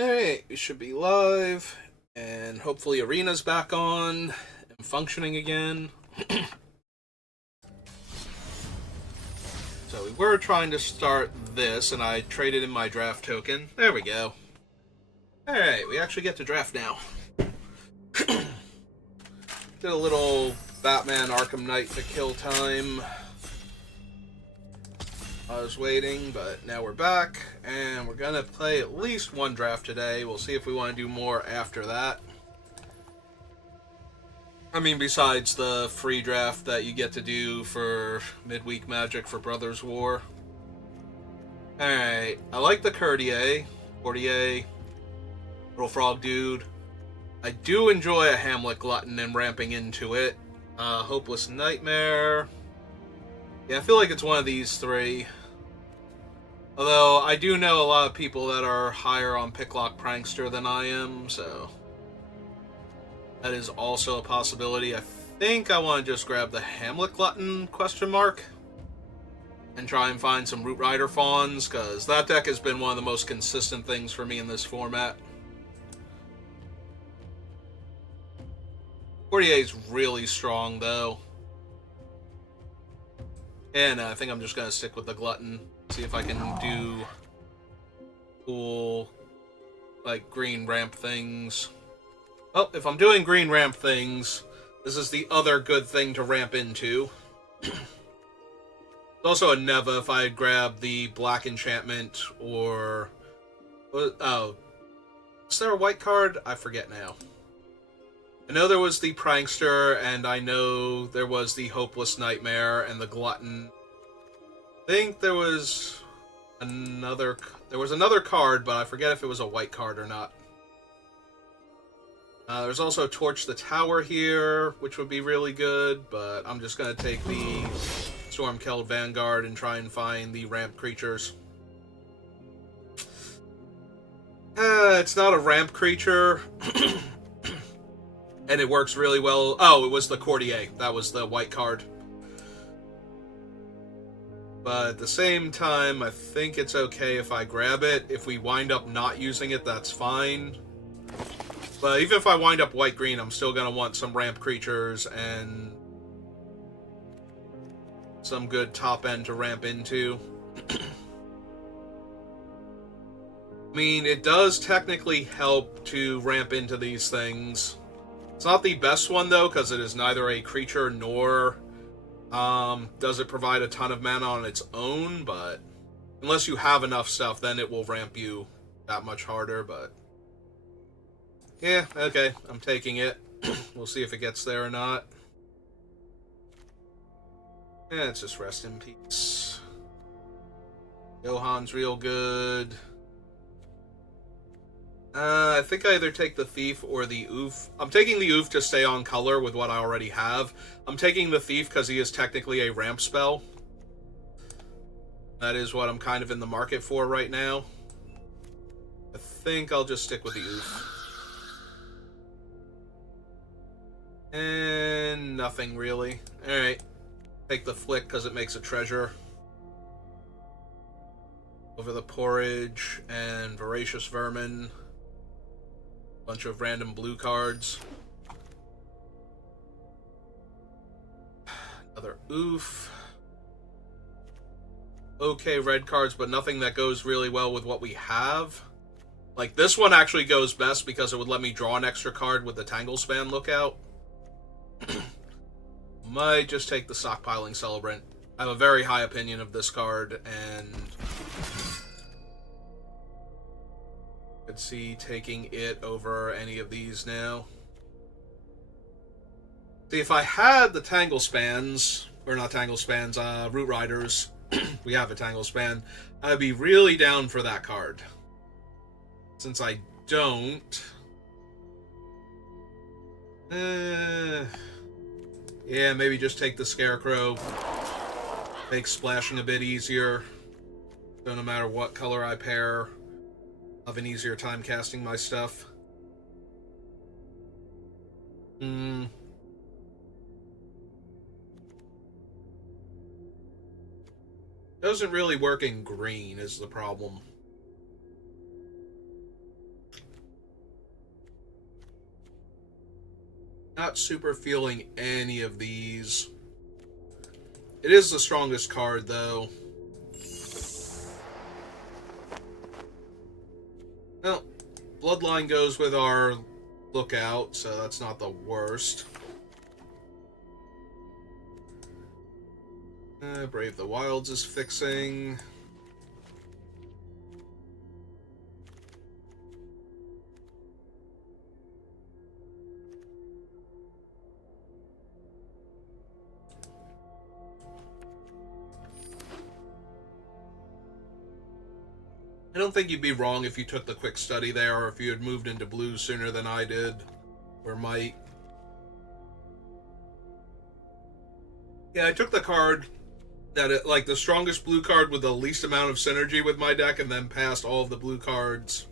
Alright, we should be live, and hopefully Arena's back on and functioning again. So we were trying to start this, and I traded in my draft token. There we go. Alright, we actually get to draft now. Did a little Batman Arkham Knight to kill time. I was waiting, but now we're back, and we're gonna play at least one draft today. We'll see if we want to do more after that. I mean, besides the free draft that you get to do for midweek Magic for Brothers War. Alright, I like the Courtier, Little Frog Dude. I do enjoy a Hamlet Glutton and ramping into it. Hopeless Nightmare. Yeah, I feel like it's one of these three. Although, I do know a lot of people that are higher on Picklock Prankster than I am, so that is also a possibility. I think I want to just grab the Hamlet Glutton, ? And try and find some Root Rider Fawns, because that deck has been one of the most consistent things for me in this format. Courtier's really strong, though. And I think I'm just going to stick with the Glutton. See if I can do cool, like, green ramp things. Oh, if I'm doing green ramp things, this is the other good thing to ramp into. It's also a Neva if I had grabbed the Black Enchantment or... Oh, is there a white card? I forget now. I know there was the Prankster, and I know there was the Hopeless Nightmare and the Glutton. I think there was another card, but I forget if it was a white card or not. There's also Torch the Tower here, which would be really good, but I'm just going to take the Stormkeld Vanguard and try and find the ramp creatures. It's not a ramp creature, and it works really well. Oh, it was the Courtier. That was the white card. But at the same time, I think it's okay if I grab it. If we wind up not using it, that's fine. But even if I wind up white-green, I'm still going to want some ramp creatures and some good top end to ramp into. I mean, it does technically help to ramp into these things. It's not the best one, though, because it is neither a creature nor does it provide a ton of mana on its own, but unless you have enough stuff, then it will ramp you that much harder, but... Yeah, okay, I'm taking it. We'll see if it gets there or not. Yeah, let's just rest in peace. Johan's real good. I think I either take the Thief or the Oof. I'm taking the Oof to stay on color with what I already have. I'm taking the Thief because he is technically a ramp spell. That is what I'm kind of in the market for right now. I think I'll just stick with the Oof. And nothing really. Alright. Take the Flick because it makes a treasure. Over the Porridge and Voracious Vermin. Bunch of random blue cards. Another Oof. Okay, red cards, but nothing that goes really well with what we have. Like, this one actually goes best because it would let me draw an extra card with the Tanglespan Lookout. Might just take the Stockpiling Celebrant. I have a very high opinion of this card, and could see taking it over any of these now. See, if I had the Tanglespans, or not Tanglespans, Root Riders, we have a Tanglespan, I'd be really down for that card. Since I don't... Yeah, maybe just take the Scarecrow. Make splashing a bit easier. So no matter what color I pair, I'll have an easier time casting my stuff. Doesn't really work in green is the problem. Not super feeling any of these. It is the strongest card, though. Well, Bloodline goes with our Lookout, so that's not the worst. Brave the Wilds is fixing. I don't think you'd be wrong if you took the quick study there, or if you had moved into blue sooner than I did, or might. Yeah, I took the card that like the strongest blue card with the least amount of synergy with my deck, and then passed all of the blue cards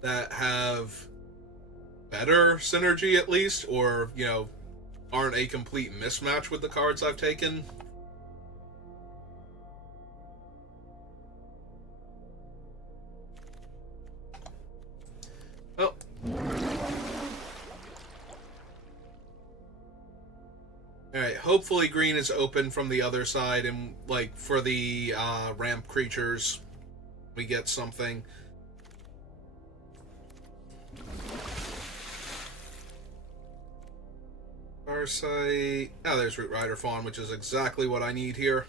that have better synergy at least, or aren't a complete mismatch with the cards I've taken. Oh. Alright, hopefully green is open from the other side, and like for the ramp creatures we get something. Farsight. Oh, there's Root Rider Fawn, which is exactly what I need here.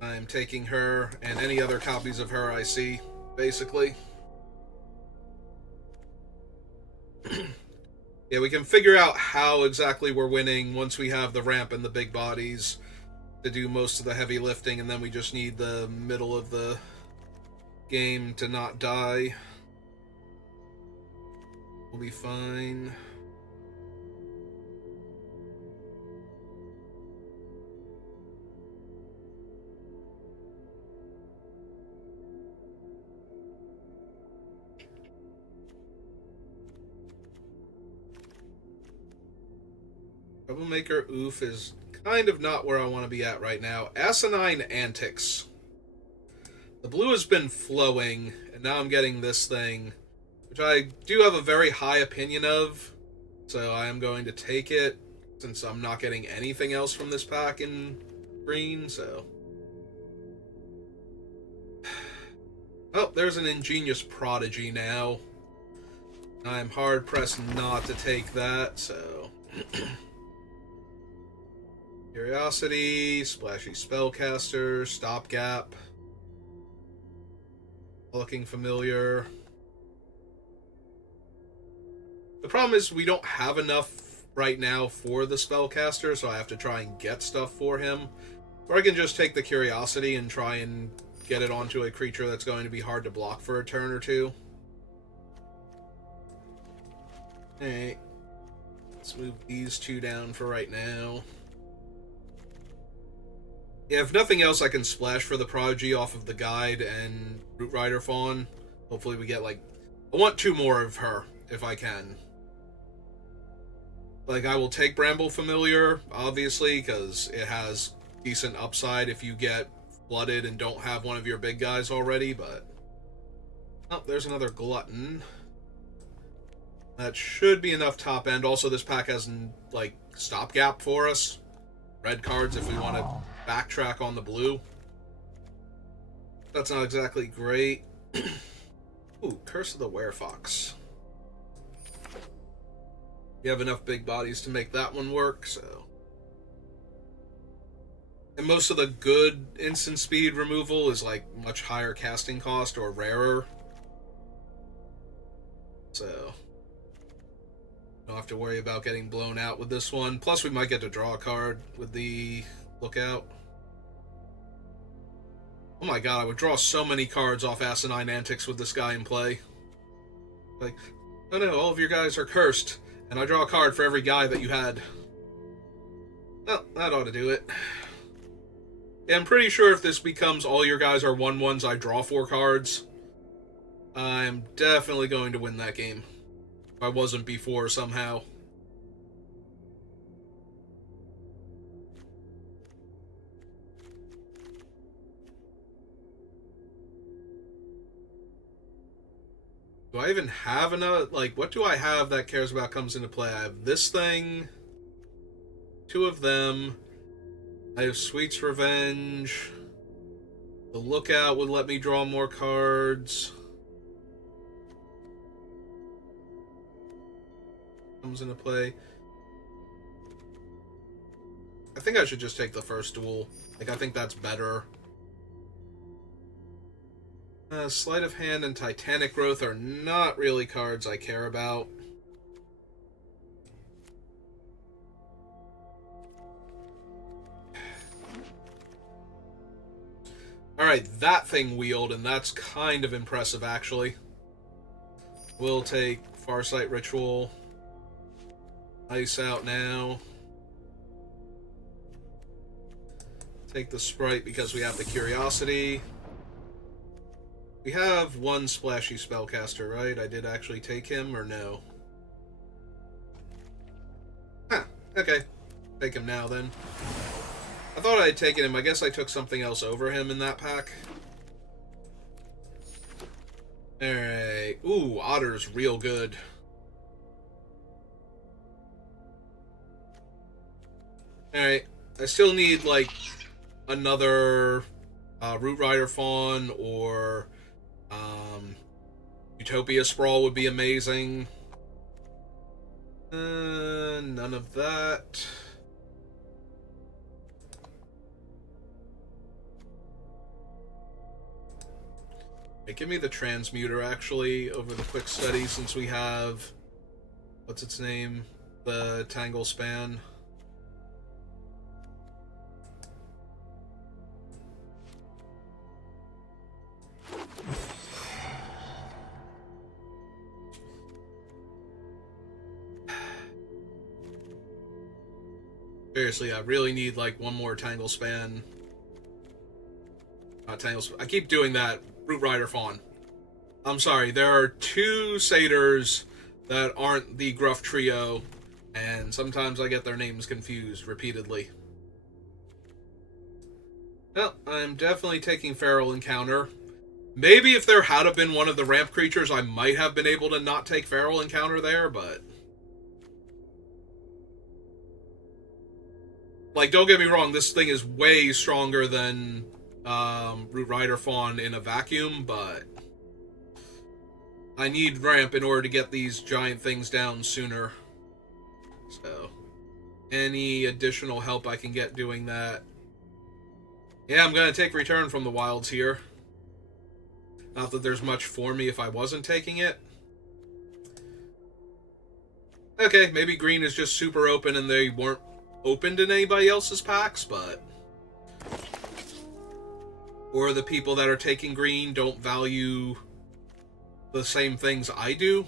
I'm taking her and any other copies of her I see, basically. Yeah, we can figure out how exactly we're winning once we have the ramp and the big bodies to do most of the heavy lifting, and then we just need the middle of the game to not die. We'll be fine. Troublemaker Oof is kind of not where I want to be at right now. Asinine Antics. The blue has been flowing, and now I'm getting this thing, which I do have a very high opinion of, so I am going to take it, since I'm not getting anything else from this pack in green, so... Oh, there's an Ingenious Prodigy now. I'm hard-pressed not to take that, so... Curiosity, Splashy Spellcaster, Stopgap. Looking familiar. The problem is we don't have enough right now for the Spellcaster, so I have to try and get stuff for him. Or I can just take the Curiosity and try and get it onto a creature that's going to be hard to block for a turn or two. Alright. Let's move these two down for right now. Yeah, if nothing else, I can splash for the Prodigy off of the Guide and Root Rider Fawn. Hopefully we get, like... I want two more of her, if I can. Like, I will take Bramble Familiar, obviously, because it has decent upside if you get flooded and don't have one of your big guys already, but... Oh, there's another Glutton. That should be enough top end. Also, this pack has, like, Stopgap for us. Red cards if we want to backtrack on the blue. That's not exactly great. Ooh, Curse of the Werefox. You have enough big bodies to make that one work, so... And most of the good instant speed removal is, like, much higher casting cost or rarer. So... don't have to worry about getting blown out with this one. Plus, we might get to draw a card with the Lookout. Oh my god, I would draw so many cards off Asinine Antics with this guy in play. Like, oh no, all of your guys are cursed, and I draw a card for every guy that you had. Well, that ought to do it. Yeah, I'm pretty sure if this becomes all your guys are 1/1s, I draw 4 cards. I'm definitely going to win that game. If I wasn't before, somehow. Do I even have another? Like, what do I have that cares about comes into play? I have this thing. 2 of them. I have Sweet's Revenge. The Lookout would let me draw more cards. Comes into play. I think I should just take the first duel. Like, I think that's better. Sleight of Hand and Titanic Growth are not really cards I care about. Alright, that thing wheeled, and that's kind of impressive, actually. We'll take Farsight Ritual. Ice out now. Take the Sprite because we have the Curiosity. We have 1 splashy spellcaster, right? I did actually take him, or no? Huh, okay. Take him now, then. I thought I had taken him. I guess I took something else over him in that pack. Alright. Ooh, Otter's real good. Alright. I still need, like, another Root Rider Fawn or Utopia Sprawl would be amazing. None of that. Hey, give me the Transmuter, actually, over the Quick Study, since we have... What's its name? The Tangle Span. Seriously, I really need, like, 1 more Tangle Span. Not Tangle Span. I keep doing that. Root Rider Fawn. I'm sorry, there are 2 satyrs that aren't the Gruff Trio, and sometimes I get their names confused repeatedly. Well, I'm definitely taking Feral Encounter. Maybe if there had been one of the ramp creatures, I might have been able to not take Feral Encounter there, but... Like, don't get me wrong, this thing is way stronger than Root Rider Fawn in a vacuum, but I need ramp in order to get these giant things down sooner. So, any additional help I can get doing that. Yeah, I'm going to take Return from the Wilds here. Not that there's much for me if I wasn't taking it. Okay, maybe green is just super open and they weren't opened in anybody else's packs, but... Or the people that are taking green don't value the same things I do.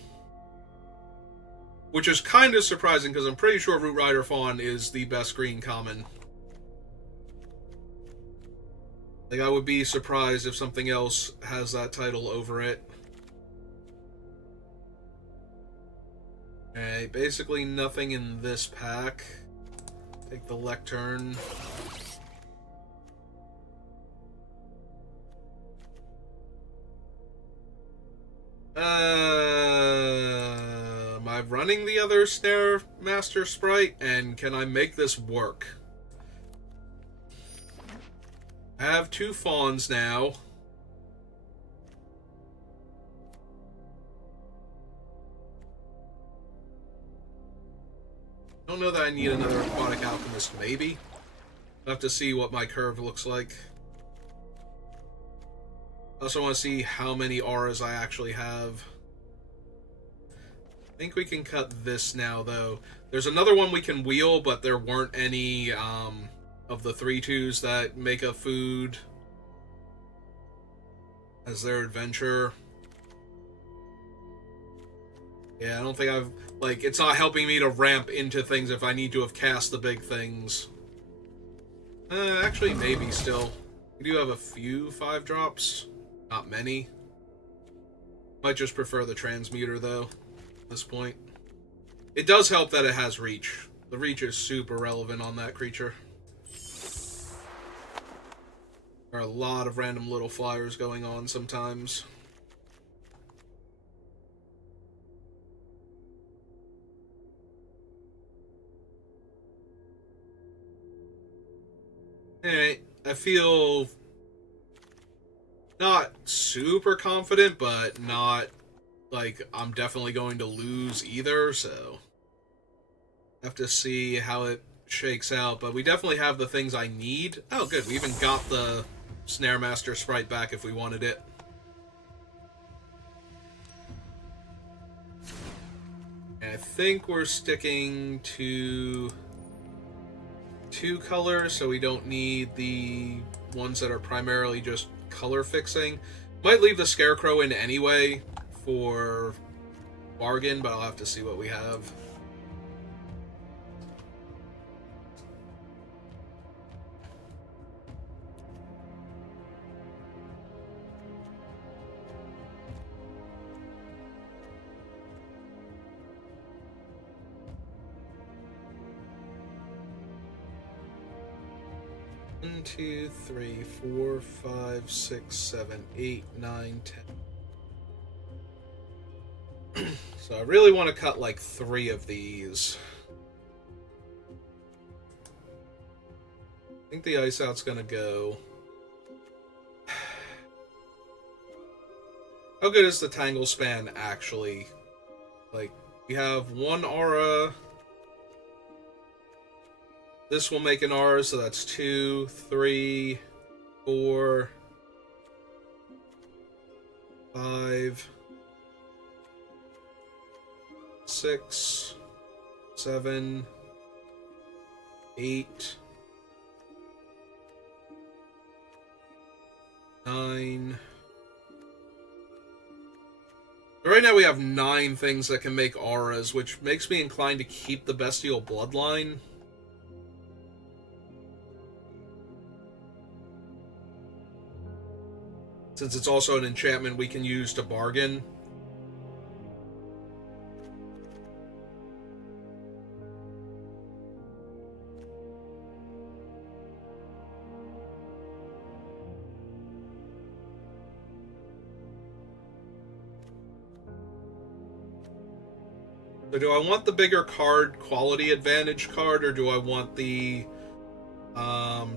Which is kind of surprising, because I'm pretty sure Root Rider Fawn is the best green common. Like, I would be surprised if something else has that title over it. Alright, basically nothing in this pack. Take the Lectern. Am I running the other Snare Master Sprite? And can I make this work? I have 2 fawns now. Don't know that I need another Aquatic Alchemist, maybe. I'll have to see what my curve looks like. I also want to see how many auras I actually have. I think we can cut this now, though. There's another one we can wheel, but there weren't any of the 3/2s that make a food as their adventure. Yeah, I don't think I've... Like, it's not helping me to ramp into things if I need to have cast the big things. Actually, maybe still. We do have a few 5-drops. Not many. Might just prefer the Transmuter, though, at this point. It does help that it has Reach. The Reach is super relevant on that creature. There are a lot of random little flyers going on sometimes. feel not super confident, but not like I'm definitely going to lose either, so have to see how it shakes out. But we definitely have the things I need. Oh, good. We even got the Snare Master sprite back if we wanted it. And I think we're sticking to 2 colors, so we don't need the ones that are primarily just color fixing. Might leave the Scarecrow in anyway for bargain, but I'll have to see what we have. One, 2, 3, 4, 5, 6, 7, 8, 9, 10. So I really want to cut like 3 of these. I think the ice out's gonna go. How good is the Tangle Span actually? Like, we have 1 aura. This will make an aura, so that's 2, 3, 4, 5, 6, 7, 8, 9. Right now we have 9 things that can make auras, which makes me inclined to keep the Bestial Bloodline. Since it's also an enchantment we can use to bargain. So do I want the bigger card, quality advantage card, or do I want the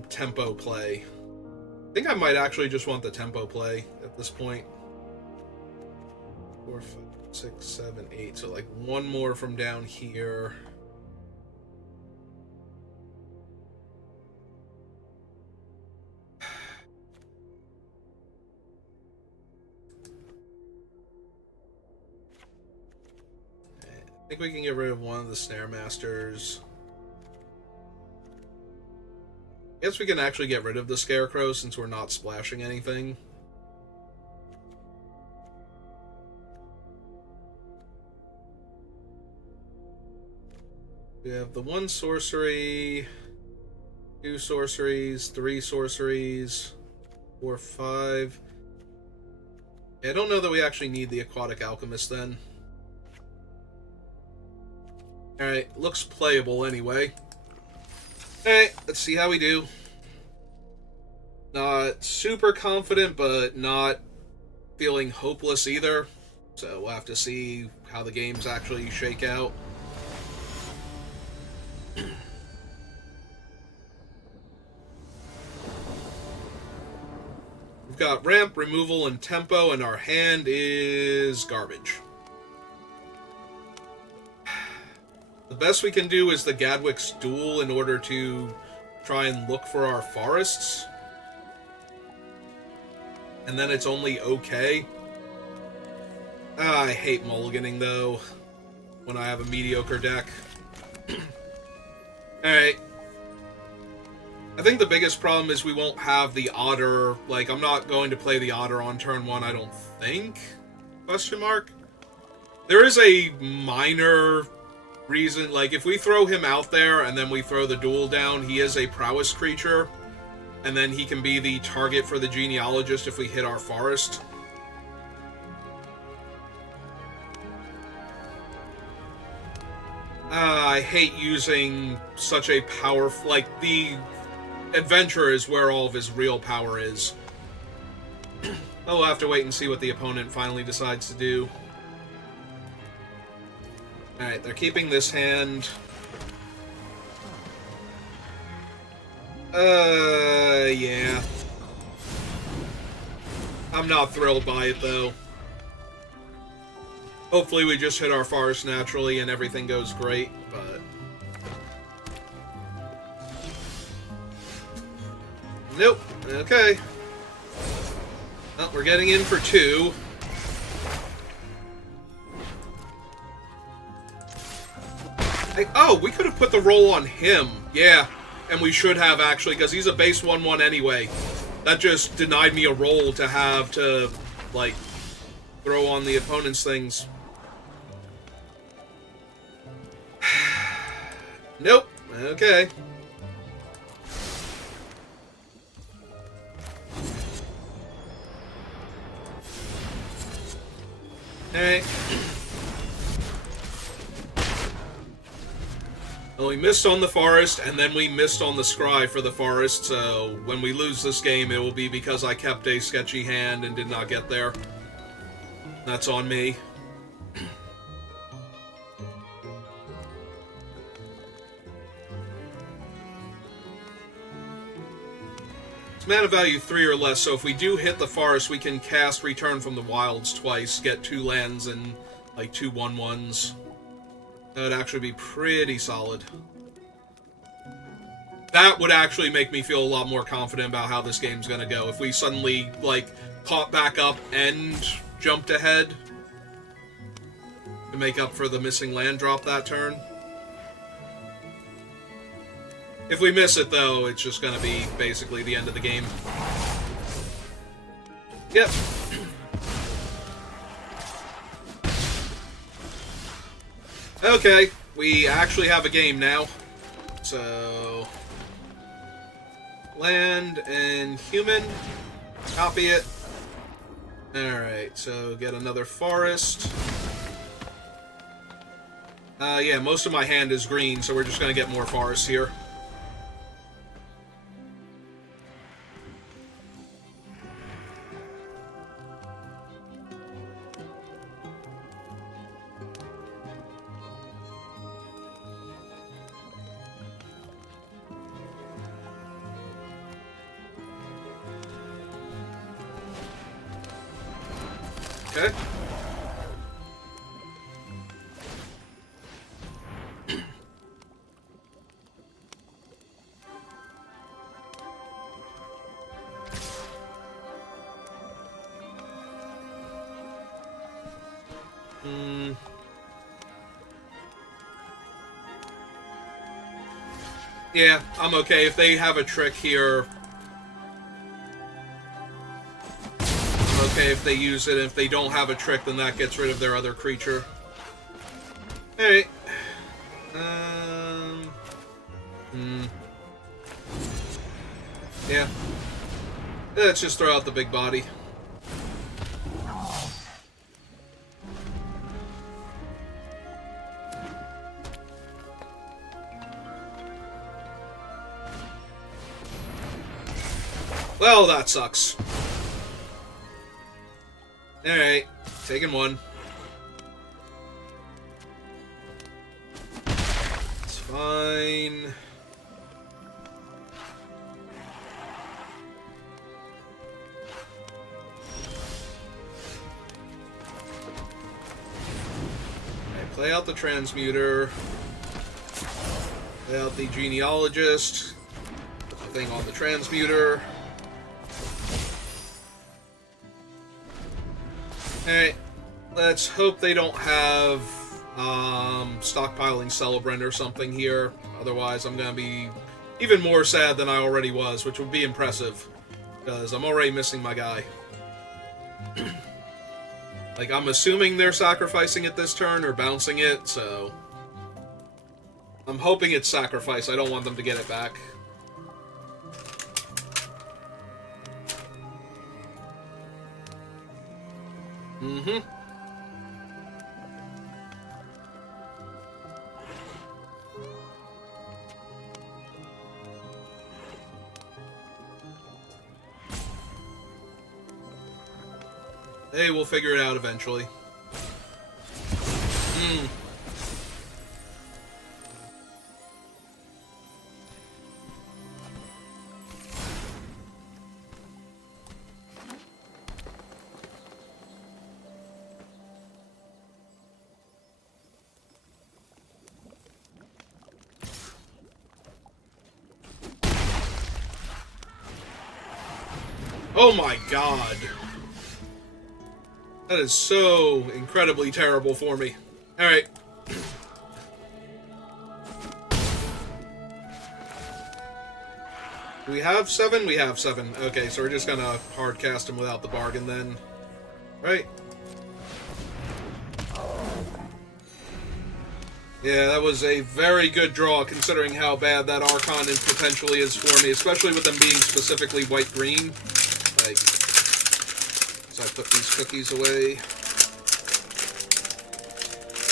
tempo play? I think I might actually just want the tempo play at this point. 4, 5, 6, 7, 8. So like 1 more from down here. I think we can get rid of one of the Snare Masters. I guess we can actually get rid of the Scarecrow since we're not splashing anything. We have the 1 sorcery, 2 sorceries, 3 sorceries, 4, 5. Yeah, I don't know that we actually need the Aquatic Alchemist then. Alright, looks playable anyway. Alright, let's see how we do. Not super confident, but not feeling hopeless either. So we'll have to see how the games actually shake out. We've got ramp, removal, and tempo, and our hand is garbage. The best we can do is the Gadwick's Duel in order to try and look for our forests. And then it's only okay. I hate mulliganing, though, when I have a mediocre deck. Alright. I think the biggest problem is we won't have the Otter. Like, I'm not going to play the Otter on turn 1, I don't think? Question mark? There is a minor reason, like, if we throw him out there and then we throw the duel down, he is a prowess creature, and then he can be the target for the genealogist if we hit our forest. I hate using such a powerful, like, the adventure is where all of his real power is. I'll have to wait and see what the opponent finally decides to do. Alright, they're keeping this hand. Yeah. I'm not thrilled by it, though. Hopefully we just hit our forest naturally and everything goes great, but... Nope. Okay. Well, we're getting in for 2. Oh, we could have put the roll on him. Yeah, and we should have, actually, because he's a base 1/1 anyway. That just denied me a roll to have to, like, throw on the opponent's things. Nope. Okay. Alright. Well, we missed on the forest, and then we missed on the scry for the forest, so when we lose this game, it will be because I kept a sketchy hand and did not get there. That's on me. It's mana value 3 or less, so if we do hit the forest, we can cast Return from the Wilds twice, get 2 lands and, like, 2 1/1s. That would actually be pretty solid. That would actually make me feel a lot more confident about how this game's gonna go. If we suddenly, like, caught back up and jumped ahead to make up for the missing land drop that turn. If we miss it, though, it's just gonna be basically the end of the game. Yep. Okay, we actually have a game now. So... land and human. Copy it. Alright, so get another forest. Yeah, most of my hand is green, so we're just gonna get more forests here. Okay. Yeah, I'm okay. If they have a trick here, I'm okay if they use it. If they don't have a trick, then that gets rid of their other creature. Alright. Yeah. Let's just throw out the big body. Well, that sucks. Alright, taking one. It's fine. Alright, play out the transmuter. Play out the genealogist. Put the thing on the transmuter. Alright, let's hope they don't have stockpiling Celebrant or something here. Otherwise, I'm gonna be even more sad than I already was, which would be impressive. Because I'm already missing my guy. Like, I'm assuming they're sacrificing it this turn or bouncing it, so... I'm hoping it's sacrifice. I don't want them to get it back. Mm-hmm. Hey, we'll figure it out eventually. Oh my god. That is so incredibly terrible for me. Alright. Do we have 7? We have 7. Okay, so we're just gonna hard cast him without the bargain then. Right? Yeah, that was a very good draw considering how bad that Archon potentially is for me, especially with them being specifically white-green. Like, so I put these cookies away.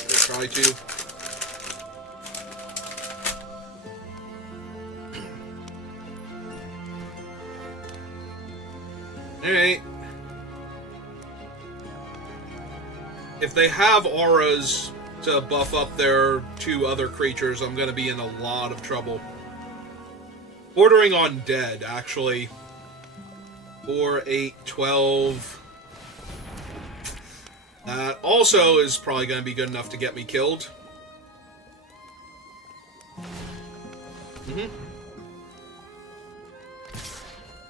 Or try to. Alright. If they have auras to buff up their 2 other creatures, I'm gonna be in a lot of trouble. Bordering on dead, actually. 4, 8, 12. That also is probably gonna be good enough to get me killed.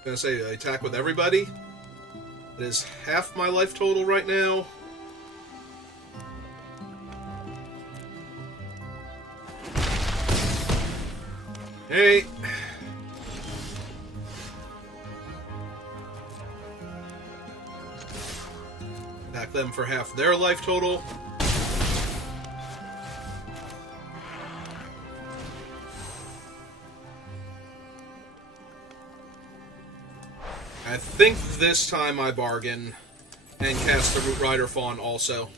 Gonna say I attack with everybody. It is half my life total right now. Hey. Attack them for half their life total. I think this time I bargain and cast the Root Rider Fawn also.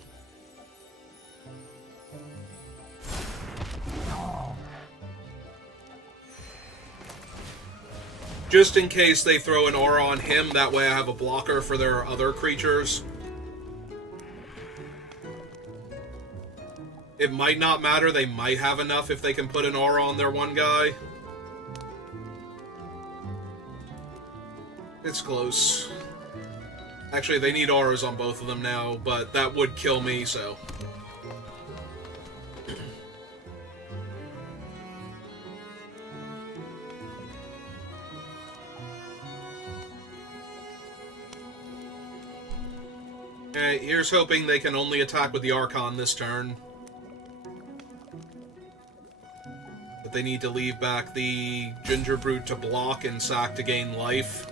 Just in case they throw an aura on him, that way I have a blocker for their other creatures. It might not matter, they might have enough if they can put an aura on their one guy. It's close. Actually, they need auras on both of them now, but that would kill me, so... Alright, here's hoping they can only attack with the Archon this turn. But they need to leave back the Ginger Brute to block and sack to gain life.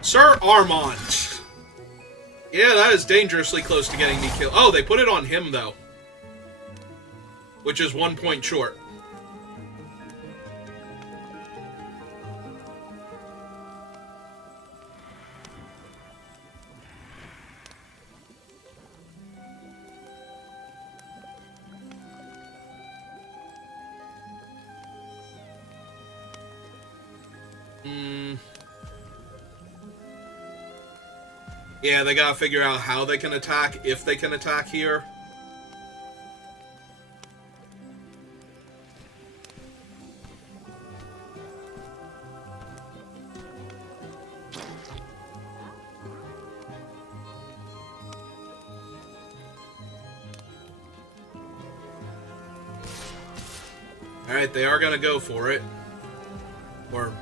Sir Armand! Yeah, that is dangerously close to getting me killed. Oh, they put it on him, though. Which is 1 point short. Yeah, they gotta figure out how they can attack, if they can attack here. Alright, they are gonna go for it. Or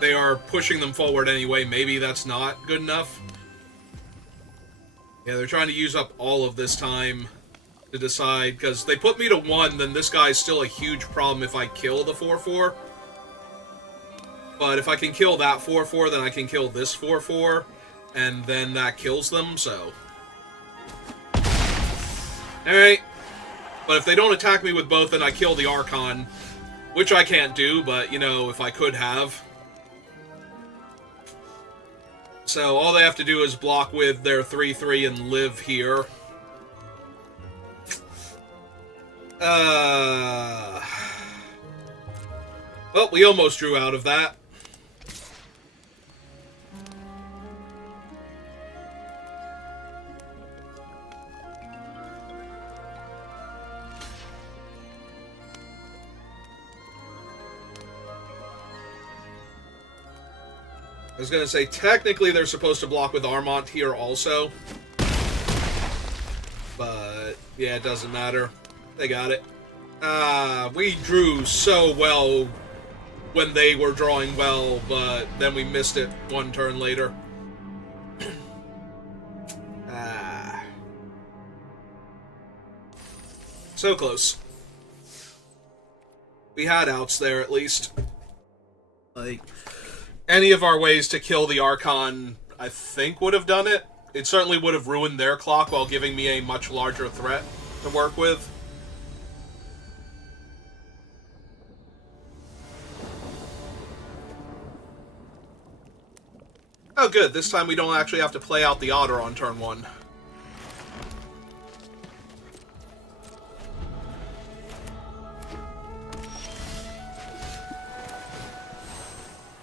they are pushing them forward anyway. Maybe that's not good enough. Yeah, they're trying to use up all of this time to decide, because they put me to 1, then this guy's still a huge problem if I kill the 4-4. But if I can kill that 4-4, then I can kill this 4-4, and then that kills them, so... Alright. But if they don't attack me with both, then I kill the Archon, which I can't do, but, you know, if I could have... So all they have to do is block with their 3-3 and live here. Well, we almost drew out of that. I was going to say, technically they're supposed to block with Armont here also. But, yeah, it doesn't matter. They got it. We drew so well when they were drawing well, but then we missed it one turn later. So close. We had outs there, at least. Like, any of our ways to kill the Archon, I think, would have done it. It certainly would have ruined their clock while giving me a much larger threat to work with. Oh, good. This time we don't actually have to play out the Otter on turn 1.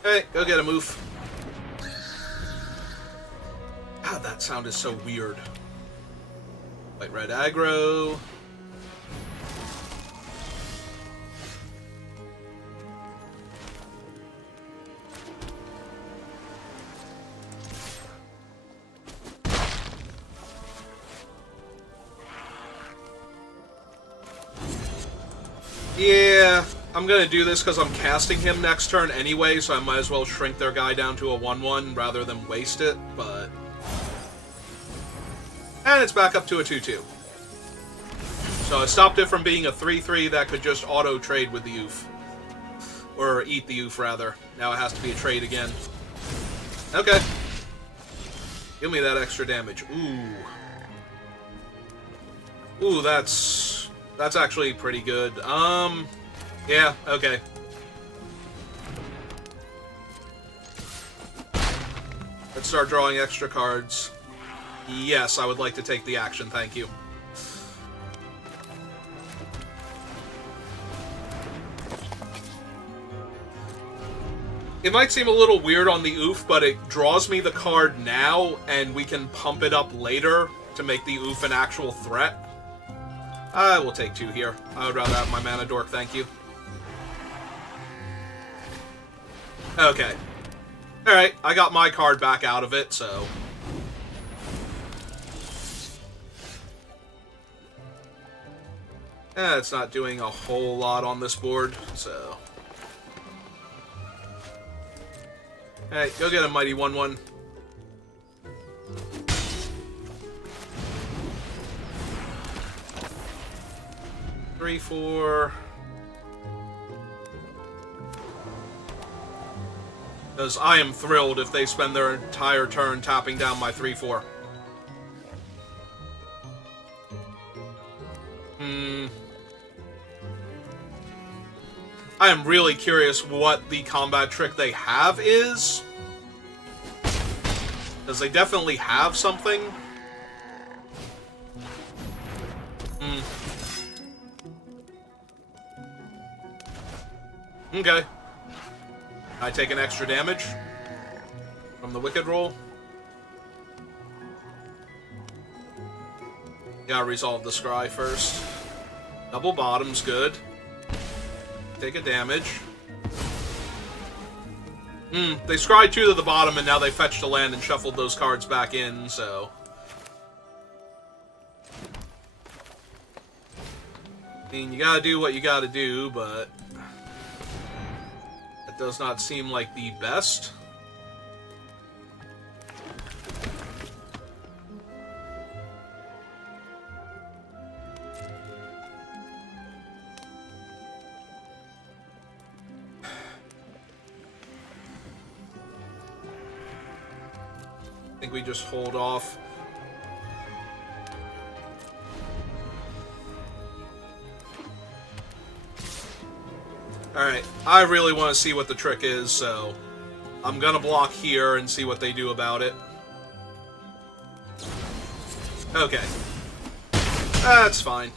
Hey, go get a move. God, that sound is so weird. White-red aggro. Yeah, I'm gonna do this because I'm casting him next turn anyway, so I might as well shrink their guy down to a 1/1 rather than waste it, but... And it's back up to a 2/2. So I stopped it from being a 3/3 that could just auto-trade with the Oof. Or eat the Oof, rather. Now it has to be a trade again. Okay. Give me that extra damage. Ooh. Ooh, that's actually pretty good. Yeah, okay. Let's start drawing extra cards. Yes, I would like to take the action, thank you. It might seem a little weird on the Oof, but it draws me the card now, and we can pump it up later to make the Oof an actual threat. I will take 2 here. I would rather have my mana dork, thank you. Okay. Alright, I got my card back out of it, so... it's not doing a whole lot on this board, so... Alright, go get a mighty 1/1. Three, 4... Because I am thrilled if they spend their entire turn tapping down my 3/4. I am really curious what the combat trick they have is. Because they definitely have something. Okay. I take an extra damage from the Wicked roll. Gotta resolve the scry first. Double bottom's good. Take a damage. They scryed 2 to the bottom and now they fetched a land and shuffled those cards back in, so... I mean, you gotta do what you gotta do, but... It does not seem like the best. I think we just hold off. Alright, I really want to see what the trick is, so I'm gonna block here and see what they do about it. Okay. That's fine.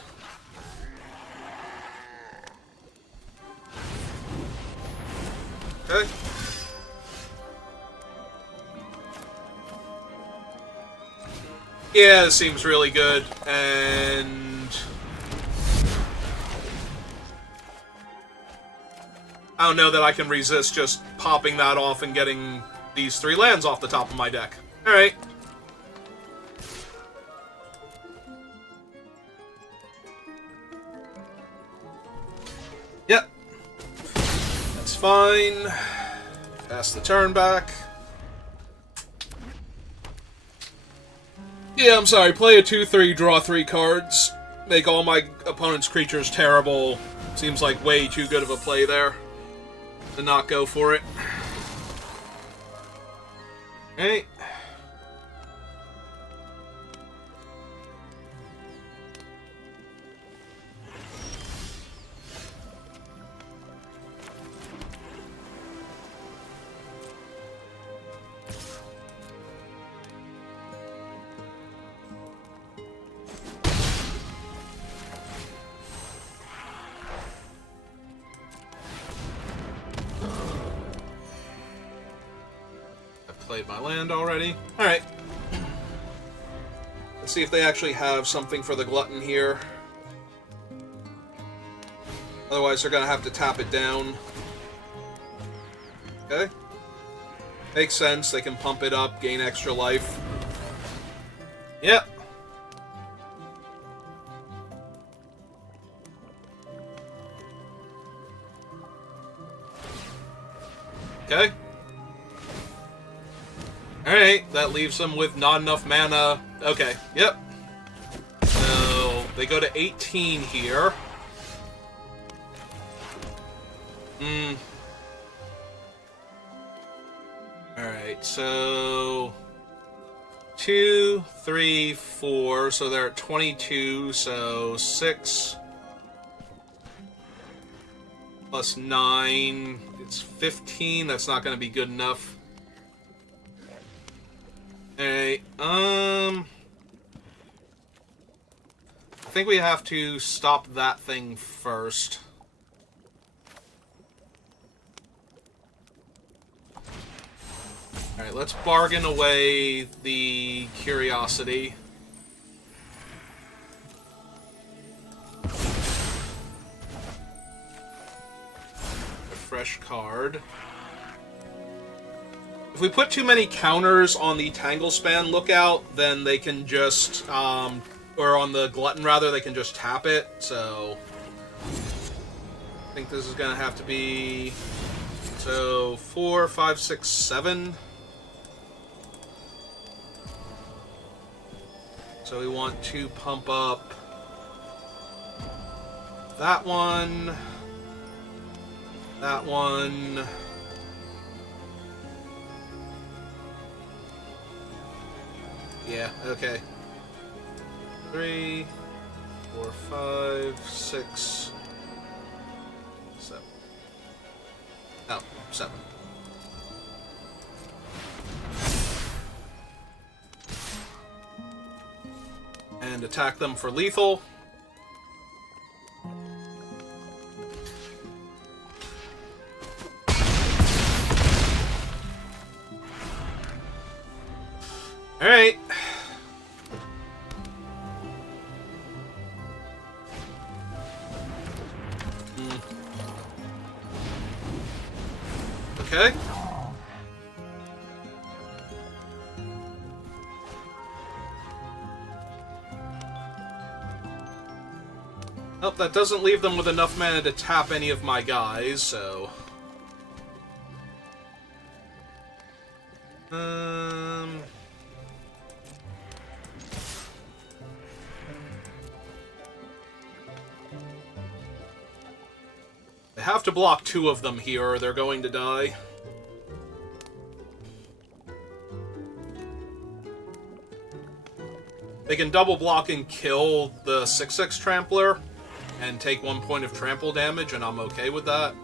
Okay. Yeah, this seems really good, and... I don't know that I can resist just popping that off and getting these 3 lands off the top of my deck. Alright. Yep. That's fine. Pass the turn back. Yeah, I'm sorry. Play a 2-3, draw 3 cards. Make all my opponent's creatures terrible. Seems like way too good of a play there to not go for it. Okay. Played my land already. Alright. Let's see if they actually have something for the glutton here. Otherwise, they're going to have to tap it down. Okay. Makes sense. They can pump it up, gain extra life. Yep. Okay. Alright, that leaves them with not enough mana. Okay, yep. So, they go to 18 here. Alright, so... 2, 3, 4, so they're at 22, so 6... plus 9, it's 15, that's not going to be good enough. Alright, I think we have to stop that thing first. Alright, let's bargain away the curiosity. A fresh card. If we put too many counters on the Tanglespan lookout, then they can just, or on the Glutton rather, they can just tap it, so... I think this is gonna have to be... So, 4, 5, 6, 7. So we want to pump up that one, that one, yeah, okay, 3, 4, 5, 6, 7, oh, 7. And attack them for lethal. Alright. Okay. Oh, that doesn't leave them with enough mana to tap any of my guys, so... They have to block 2 of them here, or they're going to die. They can double block and kill the 6/6 Trampler, and take 1 point of trample damage, and I'm okay with that.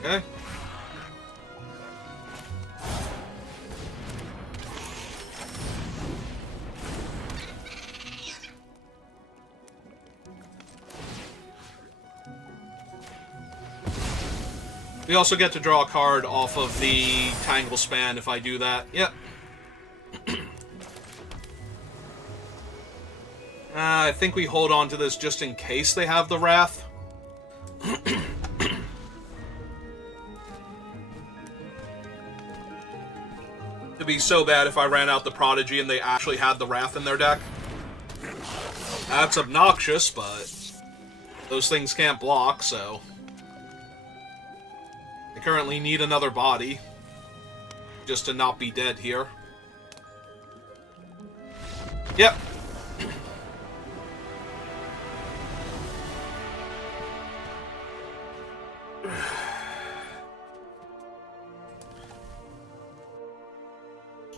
Okay. We also get to draw a card off of the Tanglespan if I do that. Yep. I think we hold on to this just in case they have the Wrath. It'd be so bad if I ran out the Prodigy and they actually had the Wrath in their deck. That's obnoxious, but those things can't block, so... I currently need another body, just to not be dead here. Yep.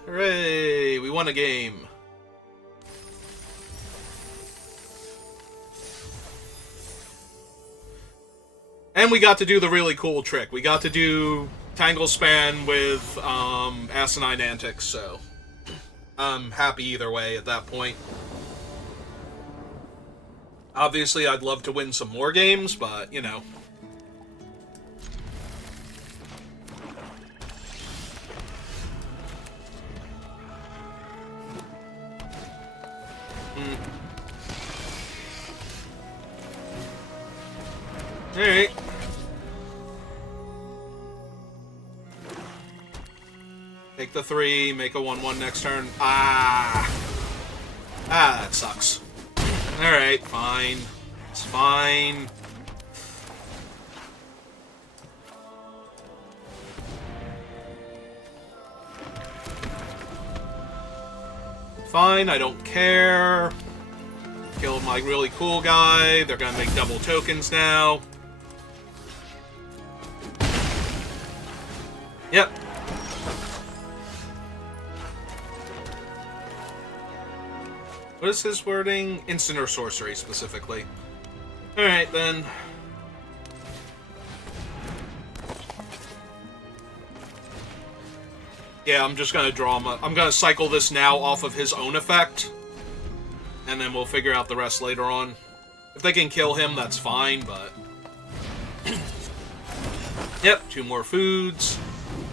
Hooray! We won a game. And we got to do the really cool trick. We got to do Tangle Span with Asinine Antics, so I'm happy either way at that point. Obviously, I'd love to win some more games, but, you know. Alright. Take the 3, make a 1-1 next turn. That sucks. Alright, fine. It's fine. Fine, I don't care. Killed my really cool guy. They're gonna make double tokens now. Yep. What is his wording? Instant or sorcery, specifically. Alright, then. Yeah, I'm just gonna draw him up. I'm gonna cycle this now off of his own effect. And then we'll figure out the rest later on. If they can kill him, that's fine, but... Yep, 2 more foods.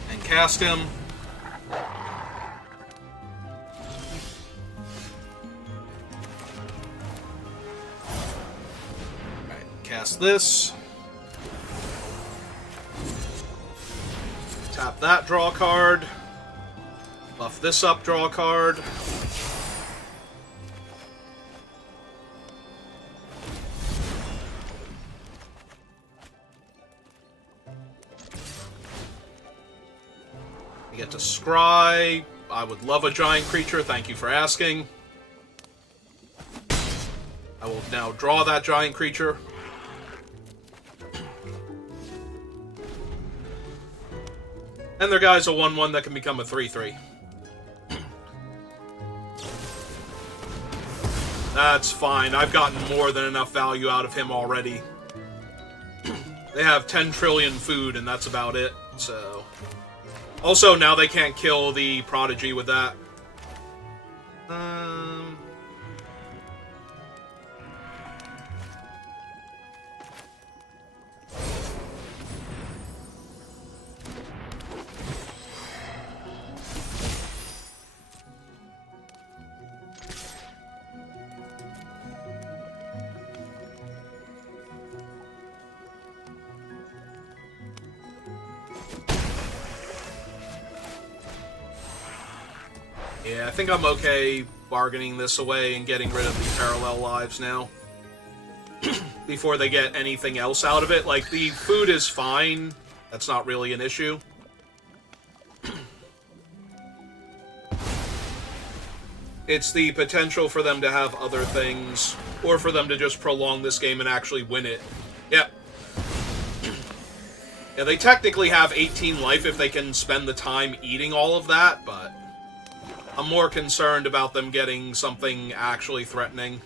And cast him. Alright, cast this. Tap that, draw a card. Buff this up, draw a card. We get to scry. I would love a giant creature, thank you for asking. I will now draw that giant creature. And their guy's a 1-1 that can become a 3-3. That's fine. I've gotten more than enough value out of him already. They have 10 trillion food, and that's about it, so... Also, now they can't kill the Prodigy with that. Yeah, I think I'm okay bargaining this away and getting rid of the parallel lives now. Before they get anything else out of it. Like, the food is fine. That's not really an issue. It's the potential for them to have other things, or for them to just prolong this game and actually win it. Yep. Yeah, they technically have 18 life if they can spend the time eating all of that, but... I'm more concerned about them getting something actually threatening.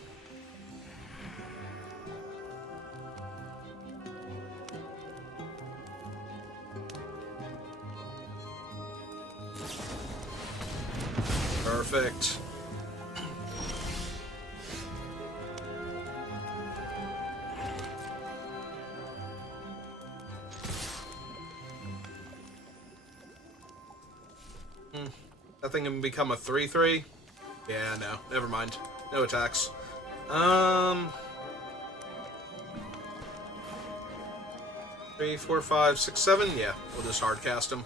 Perfect. That thing can become a 3-3? Yeah, no. Never mind. No attacks. 3, 4, 5, 6, 7? Yeah, we'll just hard cast him.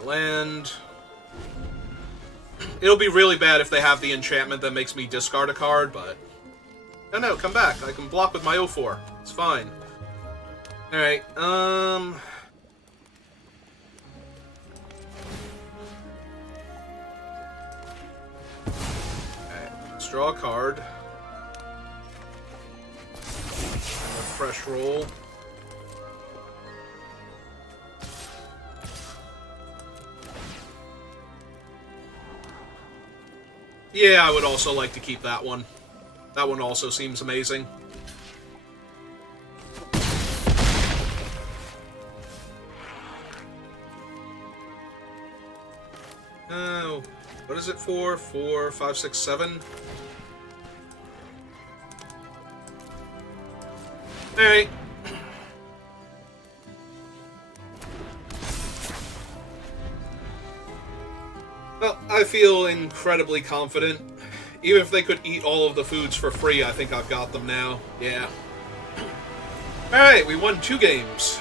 my land. It'll be really bad if they have the enchantment that makes me discard a card, but... Oh no, come back. I can block with my 0-4. It's fine. Alright, Alright, let's draw a card. And a fresh roll. Yeah, I would also like to keep that one. That one also seems amazing. Oh, what is it for? 4, 5, 6, 7? Alright. Well, I feel incredibly confident. Even if they could eat all of the foods for free, I think I've got them now. Yeah. Alright, we won 2 games.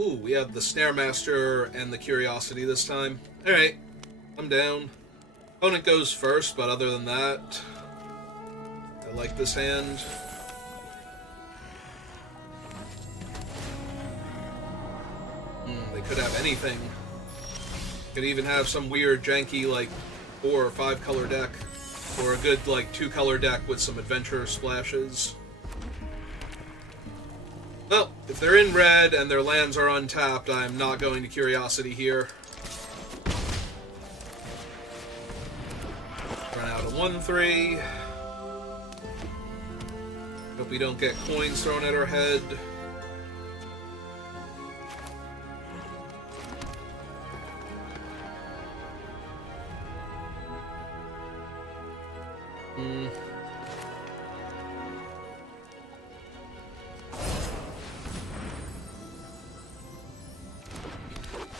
Ooh, we have the Snare Master and the Curiosity this time. Alright, I'm down. Opponent goes first, but other than that, I like this hand. They could have anything. Could even have some weird, janky, like, 4 or 5 color deck. Or a good, like, 2 color deck with some adventure splashes. Well, if they're in red and their lands are untapped, I'm not going to Curiosity here. Run out of 1-3. Hope we don't get coins thrown at our head.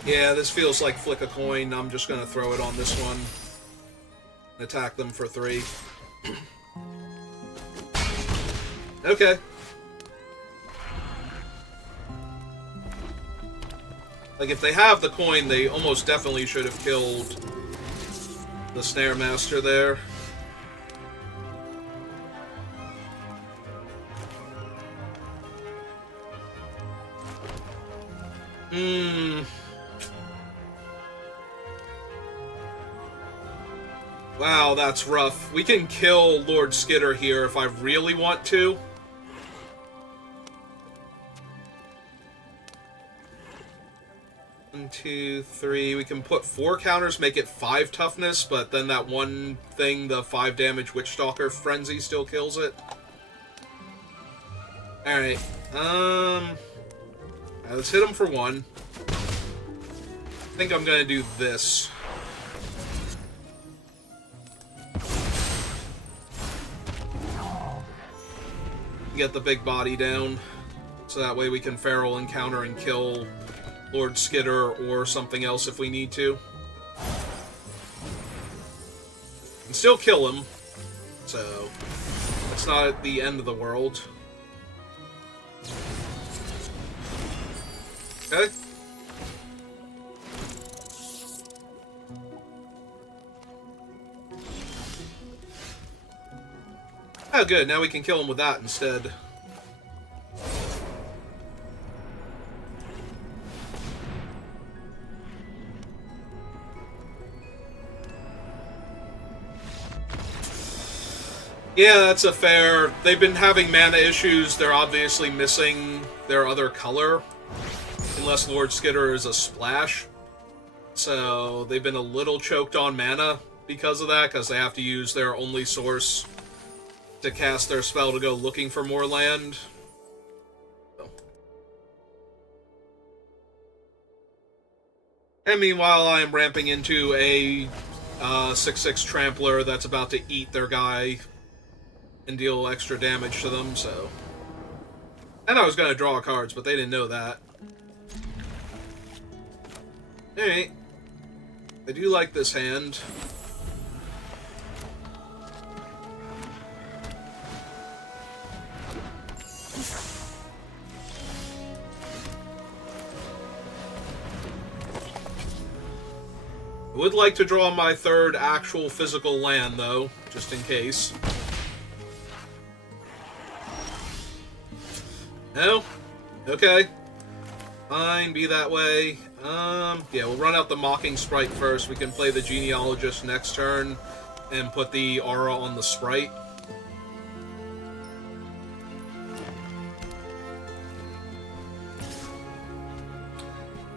Yeah, this feels like flick a coin. I'm just gonna throw it on this one. Attack them for 3. Okay. Like, if they have the coin, they almost definitely should have killed the Snare Master there. Wow, that's rough. We can kill Lord Skitter here if I really want to. One, 2, 3. We can put 4 counters, make it 5 toughness, but then that one thing, the 5 damage Witchstalker Frenzy, still kills it. Alright. Alright, let's hit him for 1. I think I'm gonna do this. Get the big body down, so that way we can Feral Encounter and kill Lord Skitter or something else if we need to. And still kill him, so it's not at the end of the world. Okay. Oh, good. Now we can kill him with that instead. Yeah, that's a fair... They've been having mana issues. They're obviously missing their other color. Unless Lord Skitter is a splash. So they've been a little choked on mana because of that, because they have to use their only source to cast their spell to go looking for more land. And meanwhile, I am ramping into a 6/6 Trampler that's about to eat their guy and deal extra damage to them, so... And I was going to draw cards, but they didn't know that. Alright. I do like this hand. I would like to draw my third actual physical land, though, just in case. No? Okay. Fine, be that way. Yeah, we'll run out the Mocking Sprite first. We can play the Genealogist next turn and put the aura on the Sprite.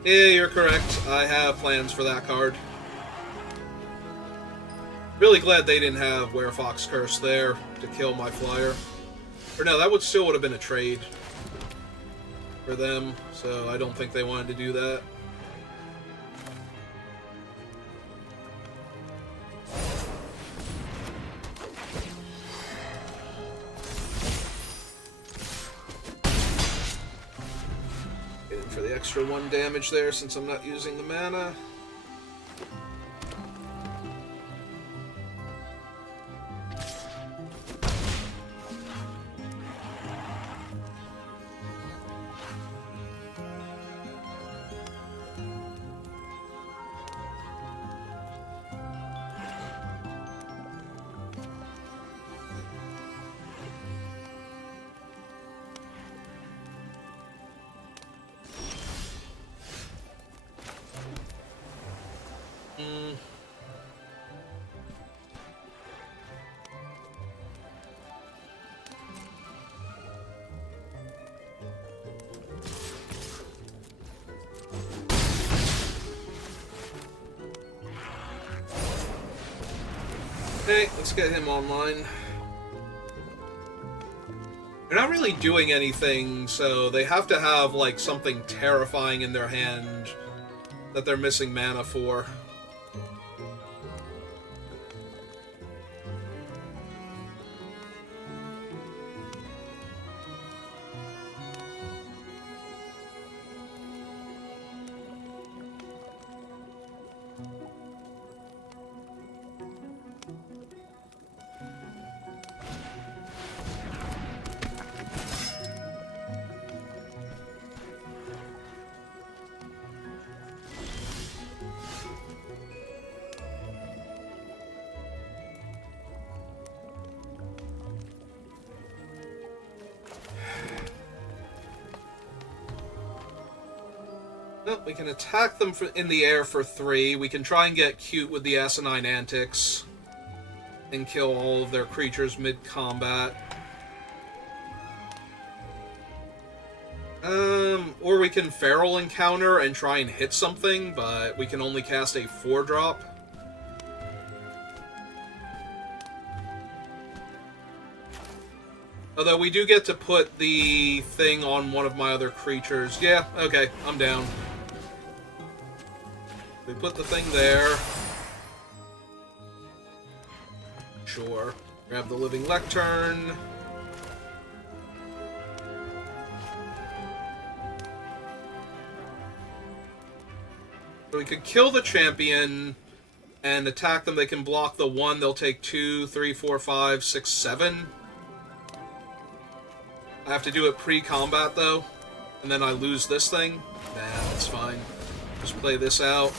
Yeah, you're correct. I have plans for that card. Really glad they didn't have Werefox Curse there to kill my flyer. Or no, that would have been a trade for them, so I don't think they wanted to do that. Get in for the extra 1 damage there since I'm not using the mana. Okay, let's get him online. They're not really doing anything, so they have to have, like, something terrifying in their hand that they're missing mana for. Well, we can attack them in the air for 3. We can try and get cute with the Asinine Antics and kill all of their creatures mid-combat. Or we can Feral Encounter and try and hit something, but we can only cast a 4-drop. Although we do get to put the thing on one of my other creatures. Yeah, okay, I'm down. We put the thing there. Sure. Grab the Living Lectern. So we could kill the champion and attack them. They can block the 1. They'll take 2, 3, 4, 5, 6, 7. I have to do it pre-combat, though. And then I lose this thing. Nah, that's fine. Just play this out.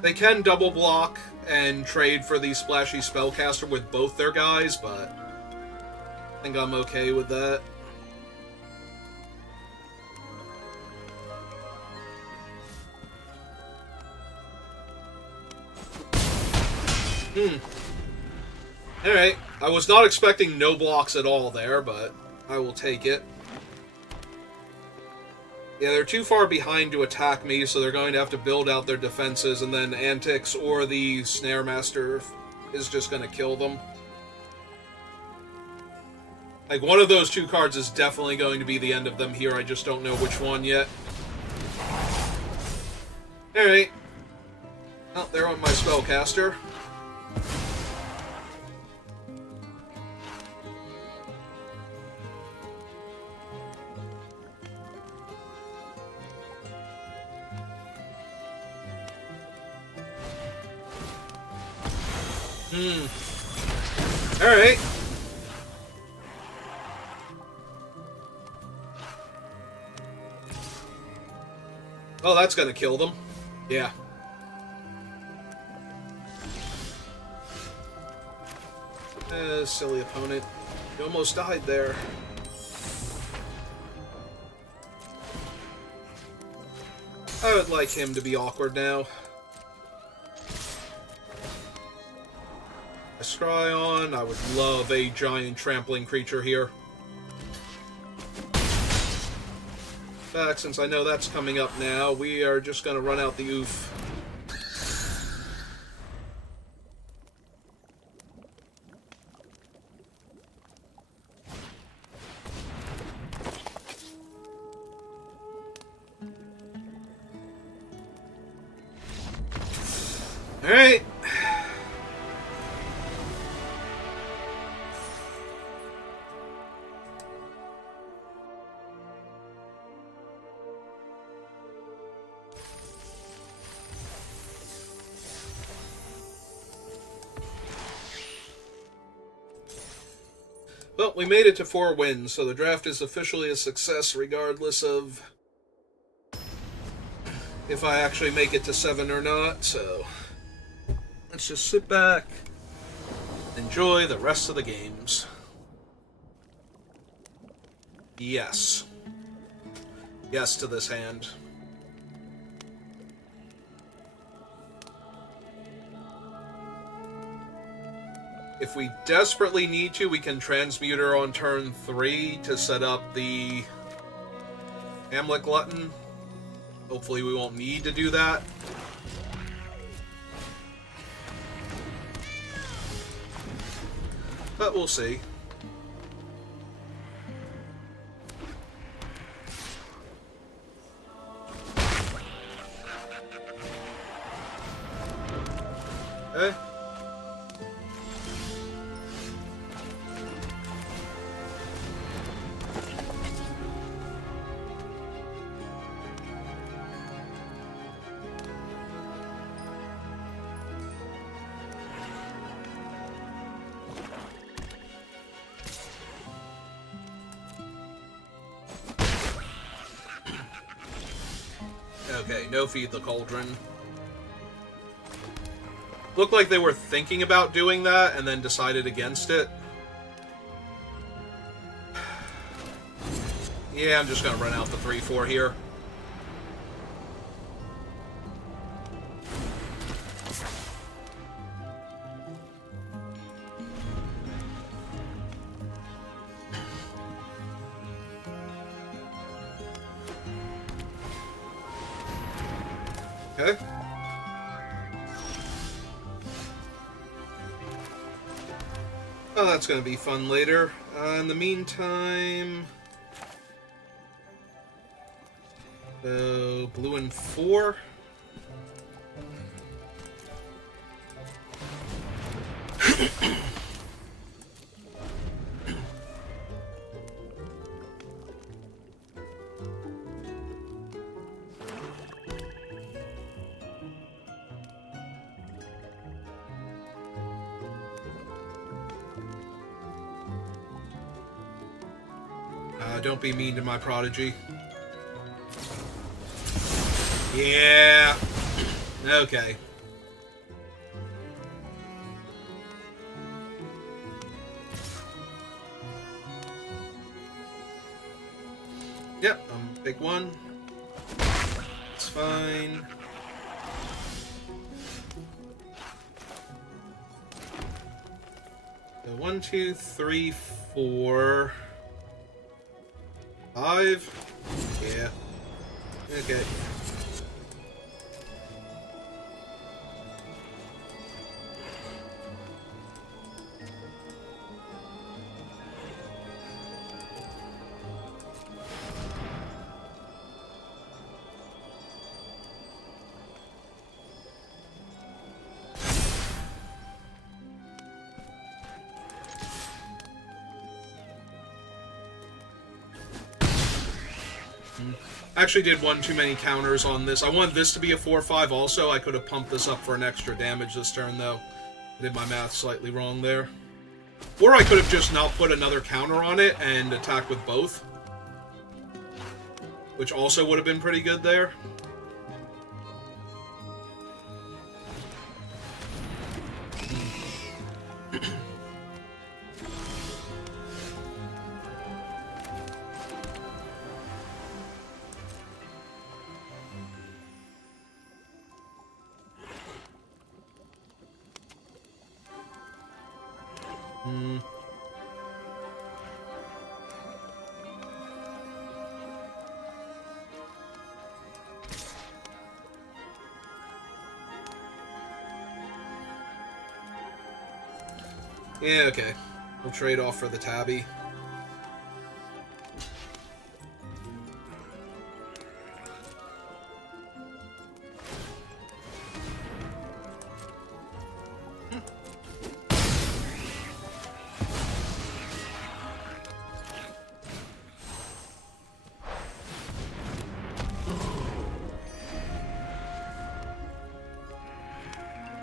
They can double block and trade for the Splashy Spellcaster with both their guys, but I think I'm okay with that. Alright. I was not expecting no blocks at all there, but I will take it. Yeah, they're too far behind to attack me, so they're going to have to build out their defenses, and then Antics or the Snare Master is just going to kill them. Like, one of those two cards is definitely going to be the end of them here, I just don't know which one yet. Alright. Oh, there went my Spellcaster. Alright. Oh, that's gonna kill them. Yeah. Silly opponent. You almost died there. I would like him to be awkward now. A Scryon. I would love a giant trampling creature here. In fact, since I know that's coming up now, we are just going to run out the oof. Alright. Well, we made it to 4 wins, so the draft is officially a success regardless of if I actually make it to 7 or not, so let's just sit back, enjoy the rest of the games. Yes. Yes to this hand. If we desperately need to, we can transmute her on turn 3 to set up the Hamlet Glutton. Hopefully we won't need to do that. But we'll see. Okay. Okay, no Feed the Cauldron. Looked like they were thinking about doing that and then decided against it. Yeah, I'm just gonna run out the 3/4 here. Okay. Oh, that's going to be fun later. In the meantime... blue and 4. Don't be mean to my prodigy. Yeah. Okay. Yep, big one. It's fine. So 1, 2, 3, 4, 5. Yeah. Okay. Actually did one too many counters on this. I wanted this to be a 4-5 also. I could have pumped this up for an extra damage this turn, though. I did my math slightly wrong there. Or I could have just not put another counter on it and attack with both. Which also would have been pretty good there. Yeah, okay. We'll trade off for the tabby.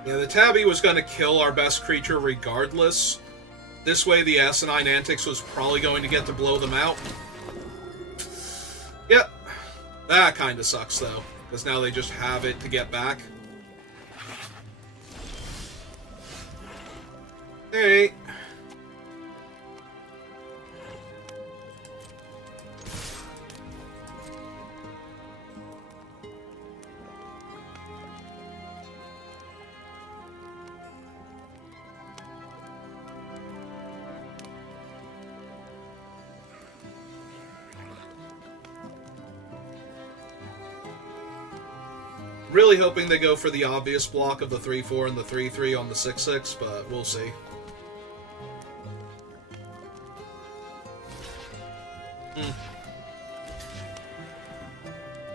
Yeah, the tabby was going to kill our best creature regardless. This way, the Asinine Antics was probably going to get to blow them out. Yep. That kind of sucks, though, because now they just have it to get back. Hey. Really hoping they go for the obvious block of the 3-4 and the 3-3 on the 6-6, but we'll see.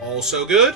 Also good.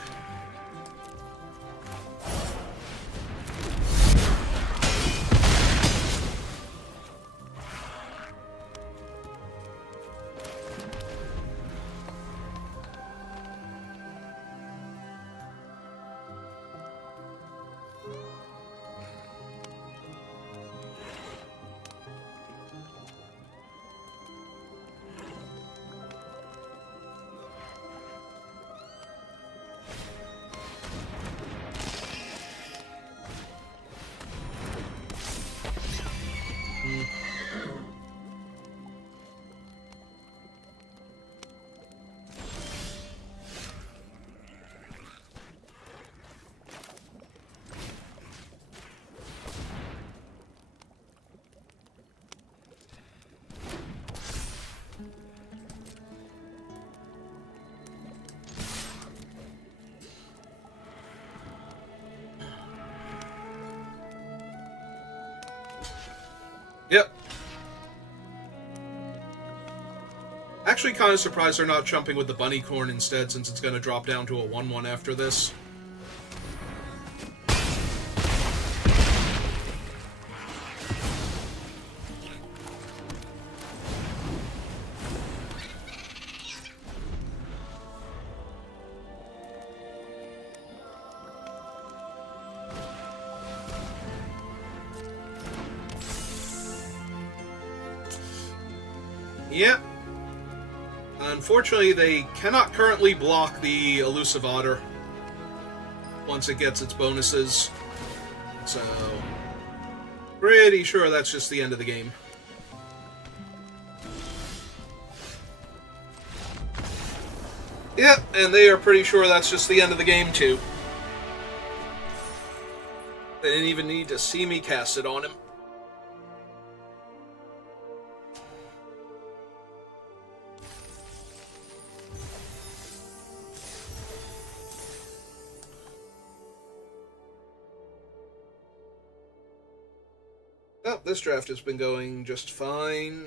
Yep. Actually kind of surprised they're not jumping with the bunny corn instead, since it's going to drop down to a 1-1 after this. Yep. Unfortunately, they cannot currently block the Elusive Otter once it gets its bonuses. So, pretty sure that's just the end of the game. Yep, and they are pretty sure that's just the end of the game, too. They didn't even need to see me cast it on him. Oh, this draft has been going just fine.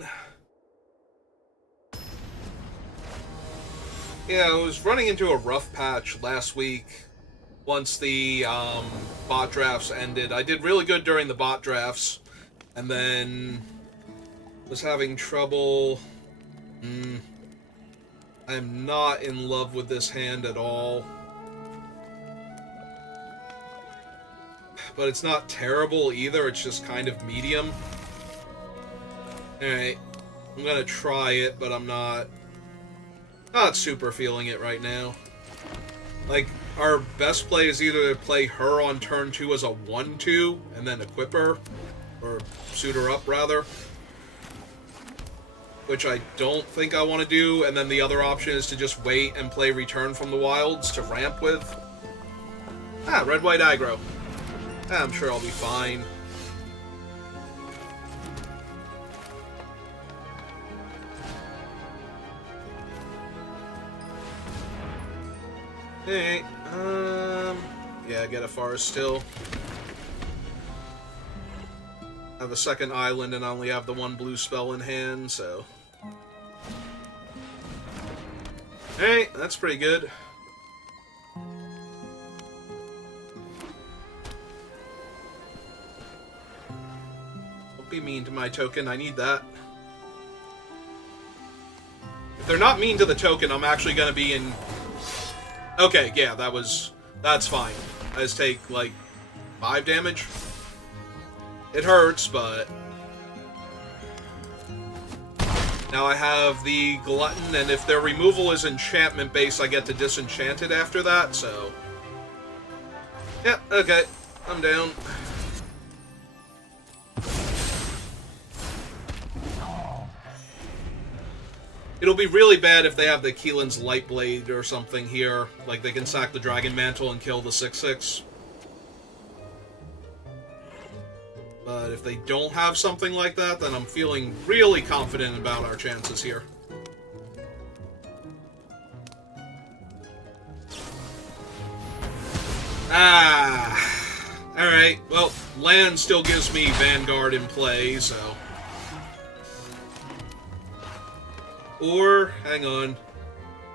Yeah, I was running into a rough patch last week once the bot drafts ended. I did really good during the bot drafts, and then was having trouble. I am not in love with this hand at all. But it's not terrible either, it's just kind of medium. Alright, I'm gonna try it, but I'm not super feeling it right now. Like, our best play is either to play her on turn 2 as a 1-2, and then equip her, or suit her up, rather. Which I don't think I want to do, and then the other option is to just wait and play Return from the Wilds to ramp with. Red-white aggro. I'm sure I'll be fine. Hey, yeah, get a forest still. I have a second island and I only have the one blue spell in hand, so... Hey, that's pretty good. Don't be mean to my token, I need that. If they're not mean to the token, I'm actually gonna be in... Okay, yeah, that's fine. I just take, like, 5 damage. It hurts, but... Now I have the Glutton, and if their removal is enchantment-based, I get to disenchant it after that, so... Yeah, okay. I'm down. It'll be really bad if they have the Keelan's Lightblade or something here. Like, they can sack the Dragon Mantle and kill the 6/6. But if they don't have something like that, then I'm feeling really confident about our chances here. Alright, well, land still gives me Vanguard in play, so... Or, hang on,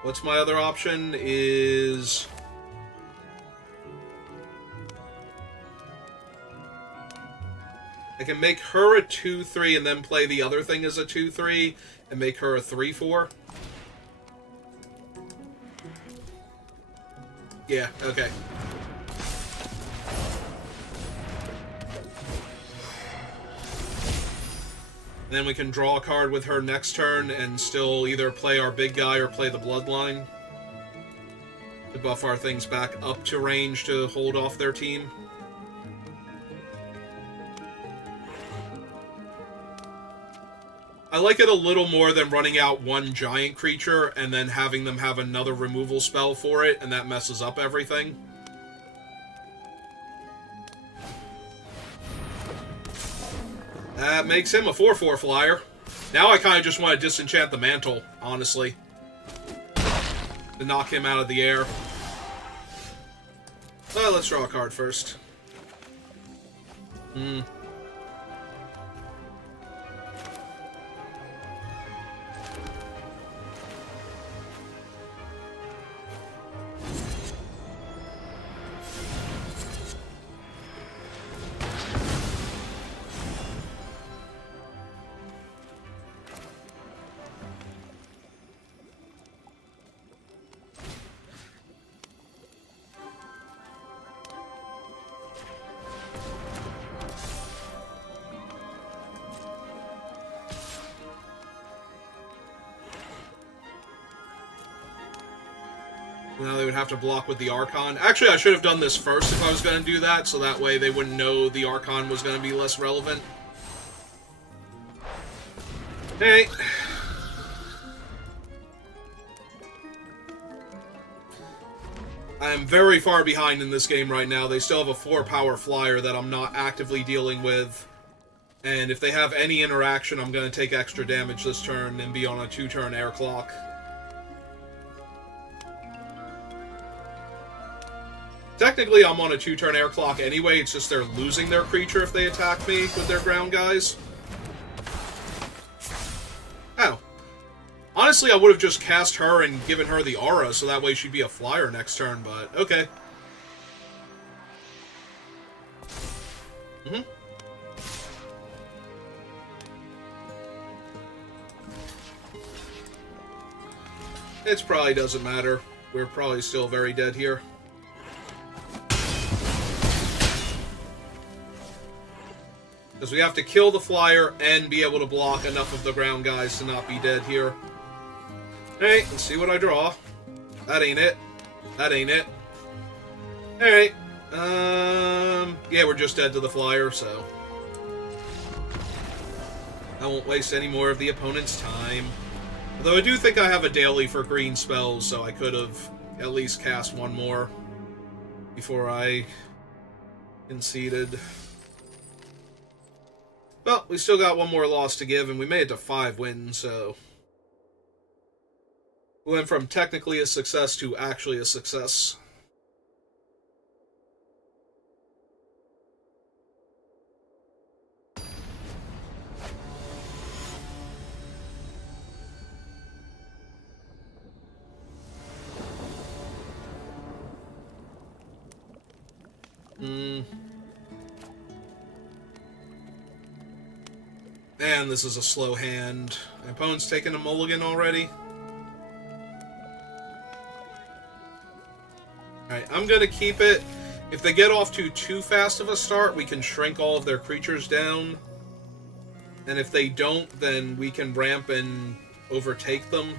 what's my other option is... I can make her a 2/3 and then play the other thing as a 2/3 and make her a 3/4. Yeah, okay. Then we can draw a card with her next turn and still either play our big guy or play the Bloodline to buff our things back up to range to hold off their team. I like it a little more than running out one giant creature and then having them have another removal spell for it, and that messes up everything. That makes him a 4/4 flyer. Now I kind of just want to disenchant the mantle, honestly. To knock him out of the air. Well, let's draw a card first. Now they would have to block with the Archon. Actually, I should have done this first if I was going to do that, so that way they wouldn't know the Archon was going to be less relevant. Hey. I am very far behind in this game right now. They still have a 4-power flyer that I'm not actively dealing with. And if they have any interaction, I'm going to take extra damage this turn and be on a 2-turn air clock. Technically, I'm on a 2-turn air clock anyway, it's just they're losing their creature if they attack me with their ground guys. Oh. Honestly, I would have just cast her and given her the aura, so that way she'd be a flyer next turn, but okay. Mm-hmm. It probably doesn't matter. We're probably still very dead here. Because we have to kill the flyer and be able to block enough of the ground guys to not be dead here. Alright, let's see what I draw. That ain't it. That ain't it. Alright. Yeah, we're just dead to the flyer, so I won't waste any more of the opponent's time. Although I do think I have a daily for green spells, so I could have at least cast one more before I conceded. Well, we still got one more loss to give, and we made it to 5 wins, so we went from technically a success to actually a success. And this is a slow hand. My opponent's taking a mulligan already. Alright, I'm gonna keep it. If they get off to too fast of a start, we can shrink all of their creatures down. And if they don't, then we can ramp and overtake them.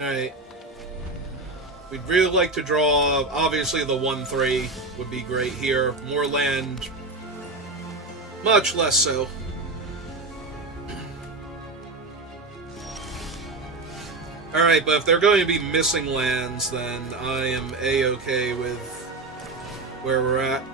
Alright. We'd really like to draw, obviously the 1-3 would be great here. More land, much less so. Alright, but if they're going to be missing lands, then I am A-okay with where we're at.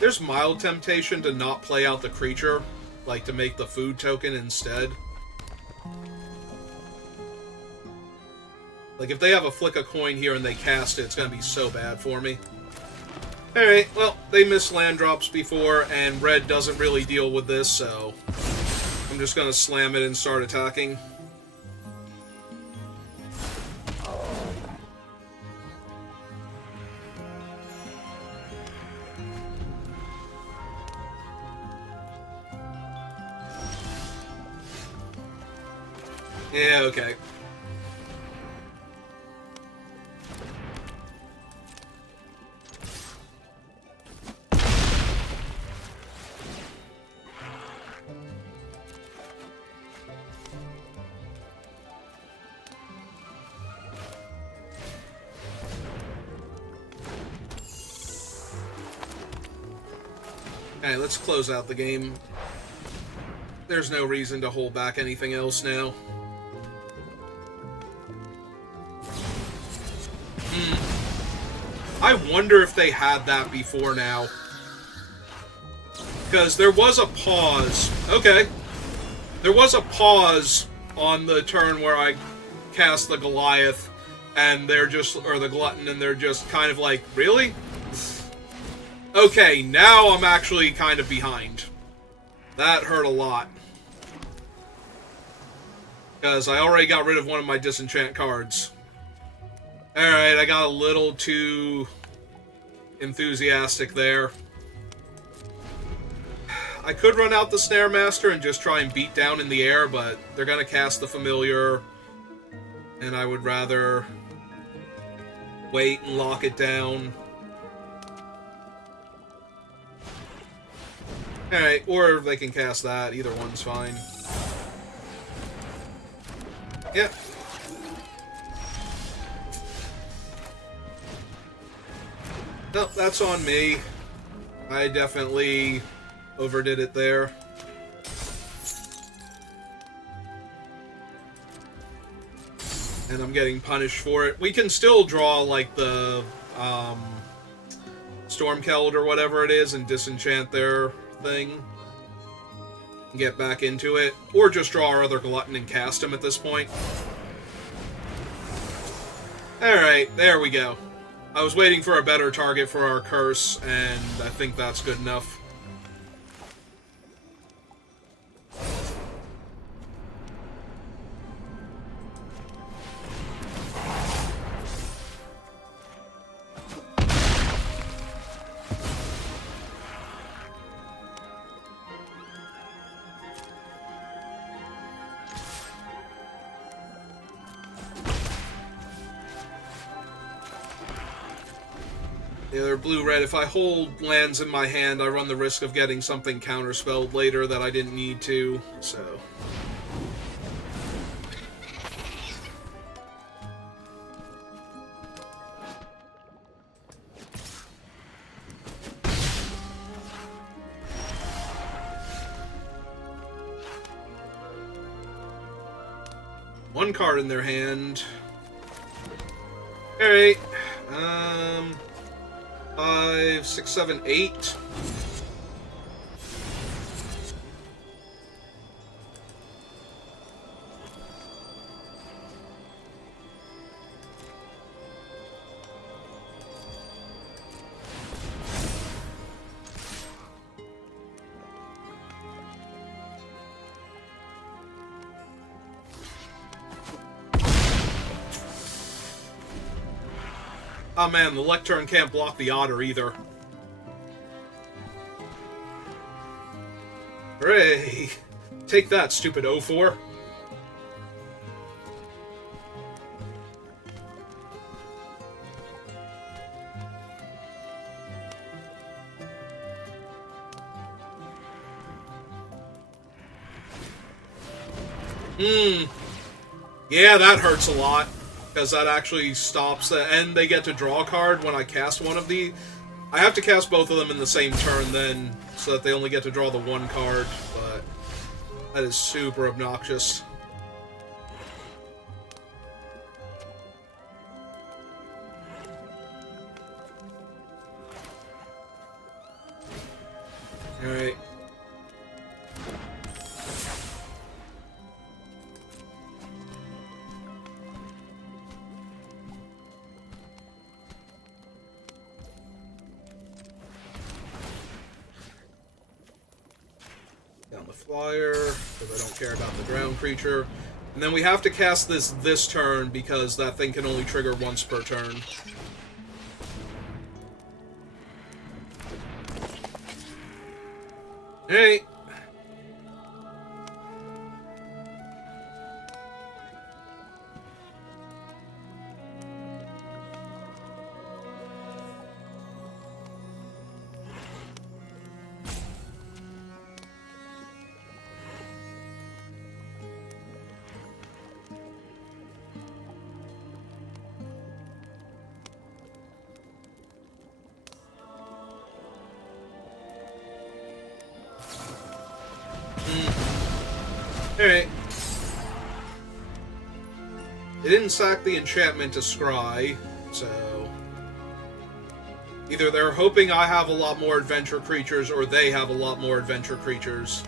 There's mild temptation to not play out the creature, like to make the food token instead. Like, if they have a flick a coin here and they cast it, it's going to be so bad for me. Alright, well, they missed land drops before, and red doesn't really deal with this, so I'm just going to slam it and start attacking. Yeah, okay. Alright, let's close out the game. There's no reason to hold back anything else now. I wonder if they had that before now. Because there was a pause. Okay. There was a pause on the turn where I cast the Goliath, and they're just, or the Glutton, and they're just kind of like, really? Okay, now I'm actually kind of behind. That hurt a lot. Because I already got rid of one of my disenchant cards. Alright, I got a little too enthusiastic there. I could run out the Snare Master and just try and beat down in the air, but they're going to cast the Familiar, and I would rather wait and lock it down. Alright, or they can cast that. Either one's fine. Yep. No, that's on me. I definitely overdid it there. And I'm getting punished for it. We can still draw, like, the Stormkeld or whatever it is and disenchant their thing. And get back into it. Or just draw our other Glutton and cast him at this point. Alright, there we go. I was waiting for a better target for our curse, and I think that's good enough. The other blue-red, if I hold lands in my hand, I run the risk of getting something counterspelled later that I didn't need to, so... One card in their hand. Alright. 5, 6, 7, 8. Oh man, the Lectern can't block the Otter either. Hooray! Take that, stupid 0-4. Yeah, that hurts a lot. Because that actually stops the... And they get to draw a card when I cast one of the... I have to cast both of them in the same turn then, so that they only get to draw the one card, but... That is super obnoxious. Alright. Down the flyer, because I don't care about the drowned creature. And then we have to cast this turn, because that thing can only trigger once per turn. Hey! Alright. They didn't sack the enchantment to scry, so... Either they're hoping I have a lot more adventure creatures, or they have a lot more adventure creatures.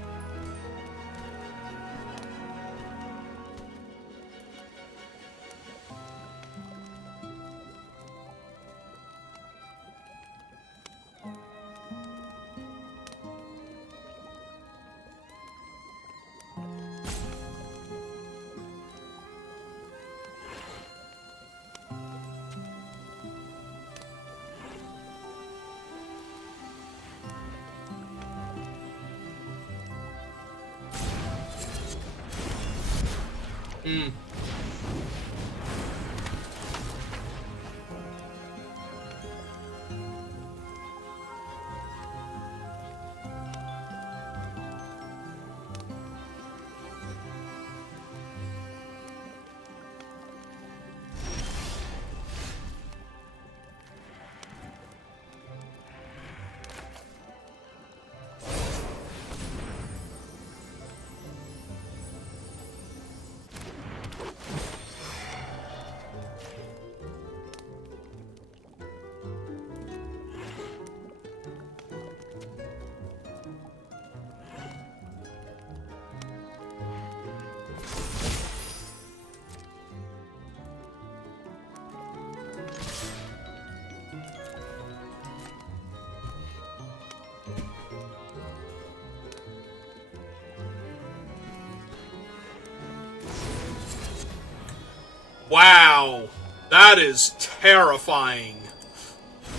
Wow. That is terrifying.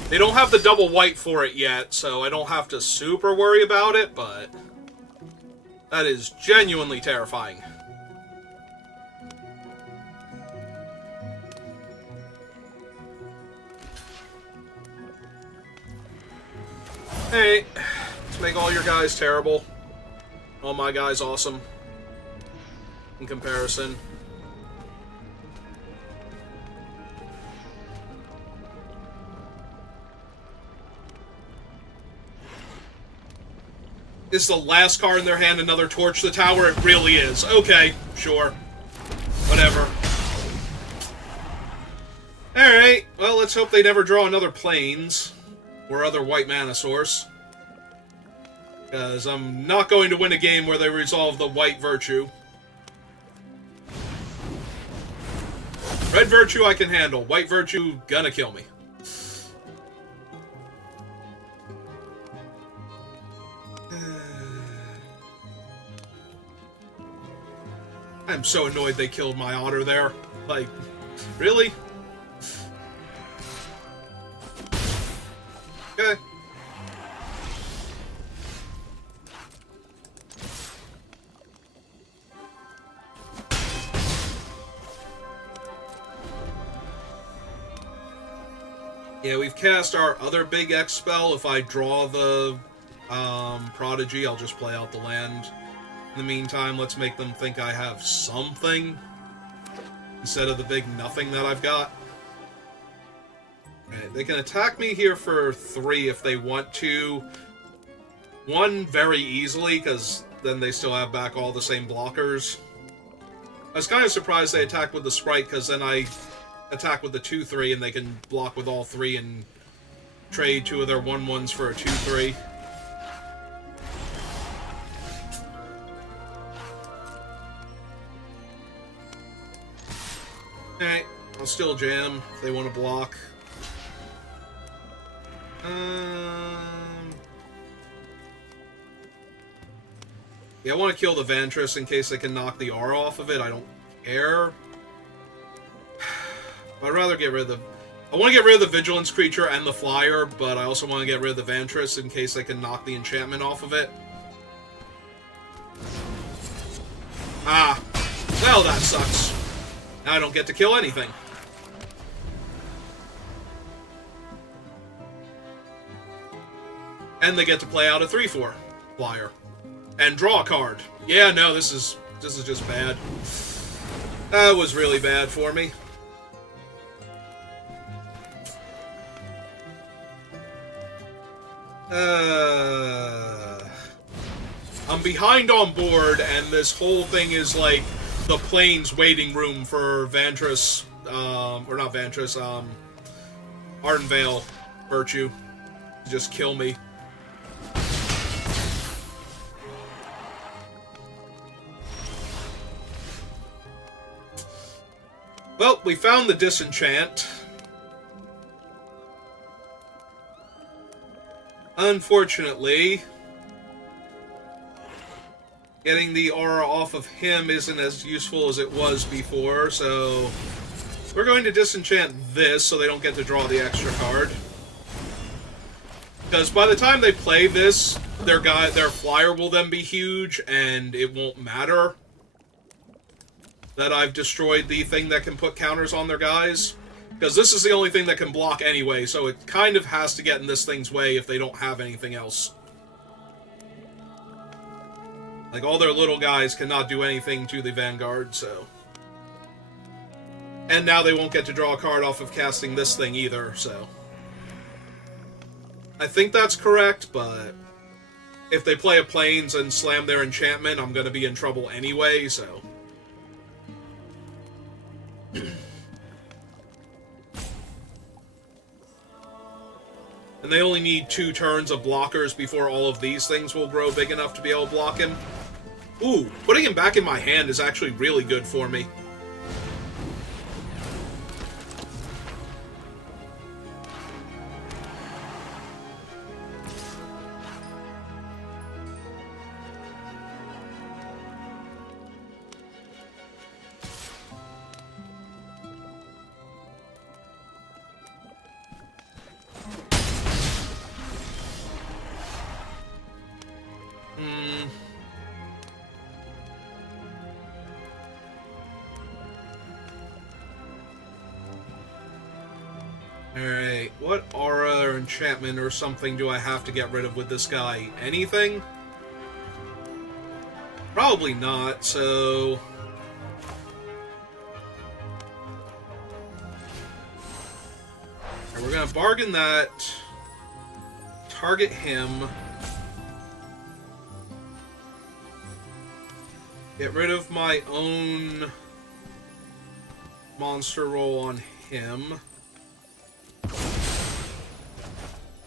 They don't have the double white for it yet, so I don't have to super worry about it, but that is genuinely terrifying. Hey, let's make all your guys terrible. All my guys awesome. In comparison. Is the last card in their hand another Torch the Tower? It really is. Okay, sure. Whatever. Alright, well, let's hope they never draw another Plains. Or other white mana source. Because I'm not going to win a game where they resolve the white Virtue. Red Virtue I can handle. White Virtue, gonna kill me. I'm so annoyed they killed my otter there. Like, really? Okay. Yeah, we've cast our other big X spell. If I draw the Prodigy, I'll just play out the land. In the meantime, let's make them think I have something instead of the big nothing that I've got. Right, they can attack me here for 3 if they want to. 1 very easily, because then they still have back all the same blockers. I was kind of surprised they attacked with the Sprite, because then I attack with the 2-3 and they can block with all 3 and trade 2 of their 1/1s for a 2-3. Alright, I'll still jam if they want to block. Yeah, I want to kill the Vantress in case they can knock the R off of it. I don't care. I'd rather get rid of the... I want to get rid of the Vigilance creature and the Flyer, but I also want to get rid of the Vantress in case they can knock the enchantment off of it. Ah. Well, that sucks. Now I don't get to kill anything. And they get to play out a 3/4 Flyer. And draw a card. Yeah, no, this is just bad. That was really bad for me. I'm behind on board, and this whole thing is like the Plains waiting room for Vantress, or not Vantress, Ardenvale Virtue. Just kill me. Well, we found the disenchant. Unfortunately, getting the aura off of him isn't as useful as it was before, so we're going to disenchant this so they don't get to draw the extra card. Because by the time they play this, their Flyer will then be huge, and it won't matter that I've destroyed the thing that can put counters on their guys. Because this is the only thing that can block anyway, so it kind of has to get in this thing's way if they don't have anything else. Like, all their little guys cannot do anything to the Vanguard, so... And now they won't get to draw a card off of casting this thing either, so... I think that's correct, but... if they play a Plains and slam their enchantment, I'm gonna be in trouble anyway, so... And they only need 2 turns of blockers before all of these things will grow big enough to be able to block him. Ooh, putting him back in my hand is actually really good for me. Alright, what aura or enchantment or something do I have to get rid of with this guy? Anything? Probably not, so... We're gonna bargain that. Target him. Get rid of my own monster roll on him.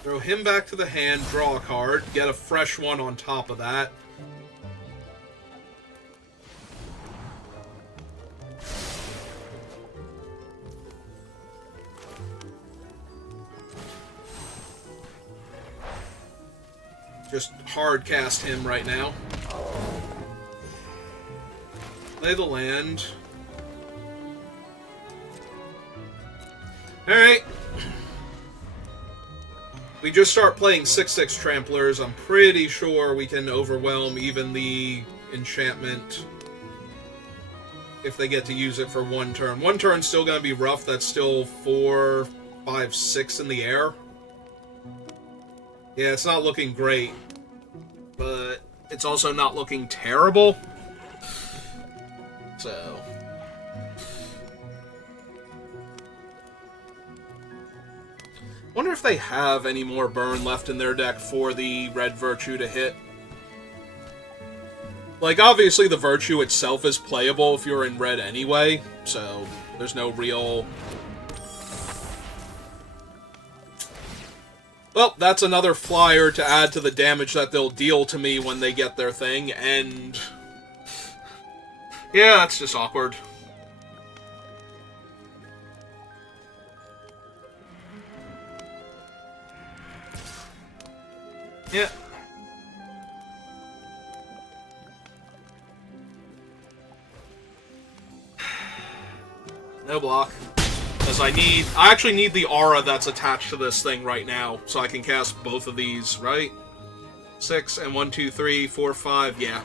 Throw him back to the hand, draw a card, get a fresh one on top of that. Just hard cast him right now. Play the land. Alright. We just start playing 6/6 Tramplers. I'm pretty sure we can overwhelm even the enchantment if they get to use it for one turn. One turn's still going to be rough. That's still 4, 5, 6 in the air. Yeah, it's not looking great, but it's also not looking terrible. So... wonder if they have any more burn left in their deck for the red Virtue to hit. Like, obviously the Virtue itself is playable if you're in red anyway, so there's no real... Well, that's another flyer to add to the damage that they'll deal to me when they get their thing, and... yeah, that's just awkward. Yeah. No block. Because I actually need the aura that's attached to this thing right now, so I can cast both of these, right? 6 and 1, 2, 3, 4, 5, yeah.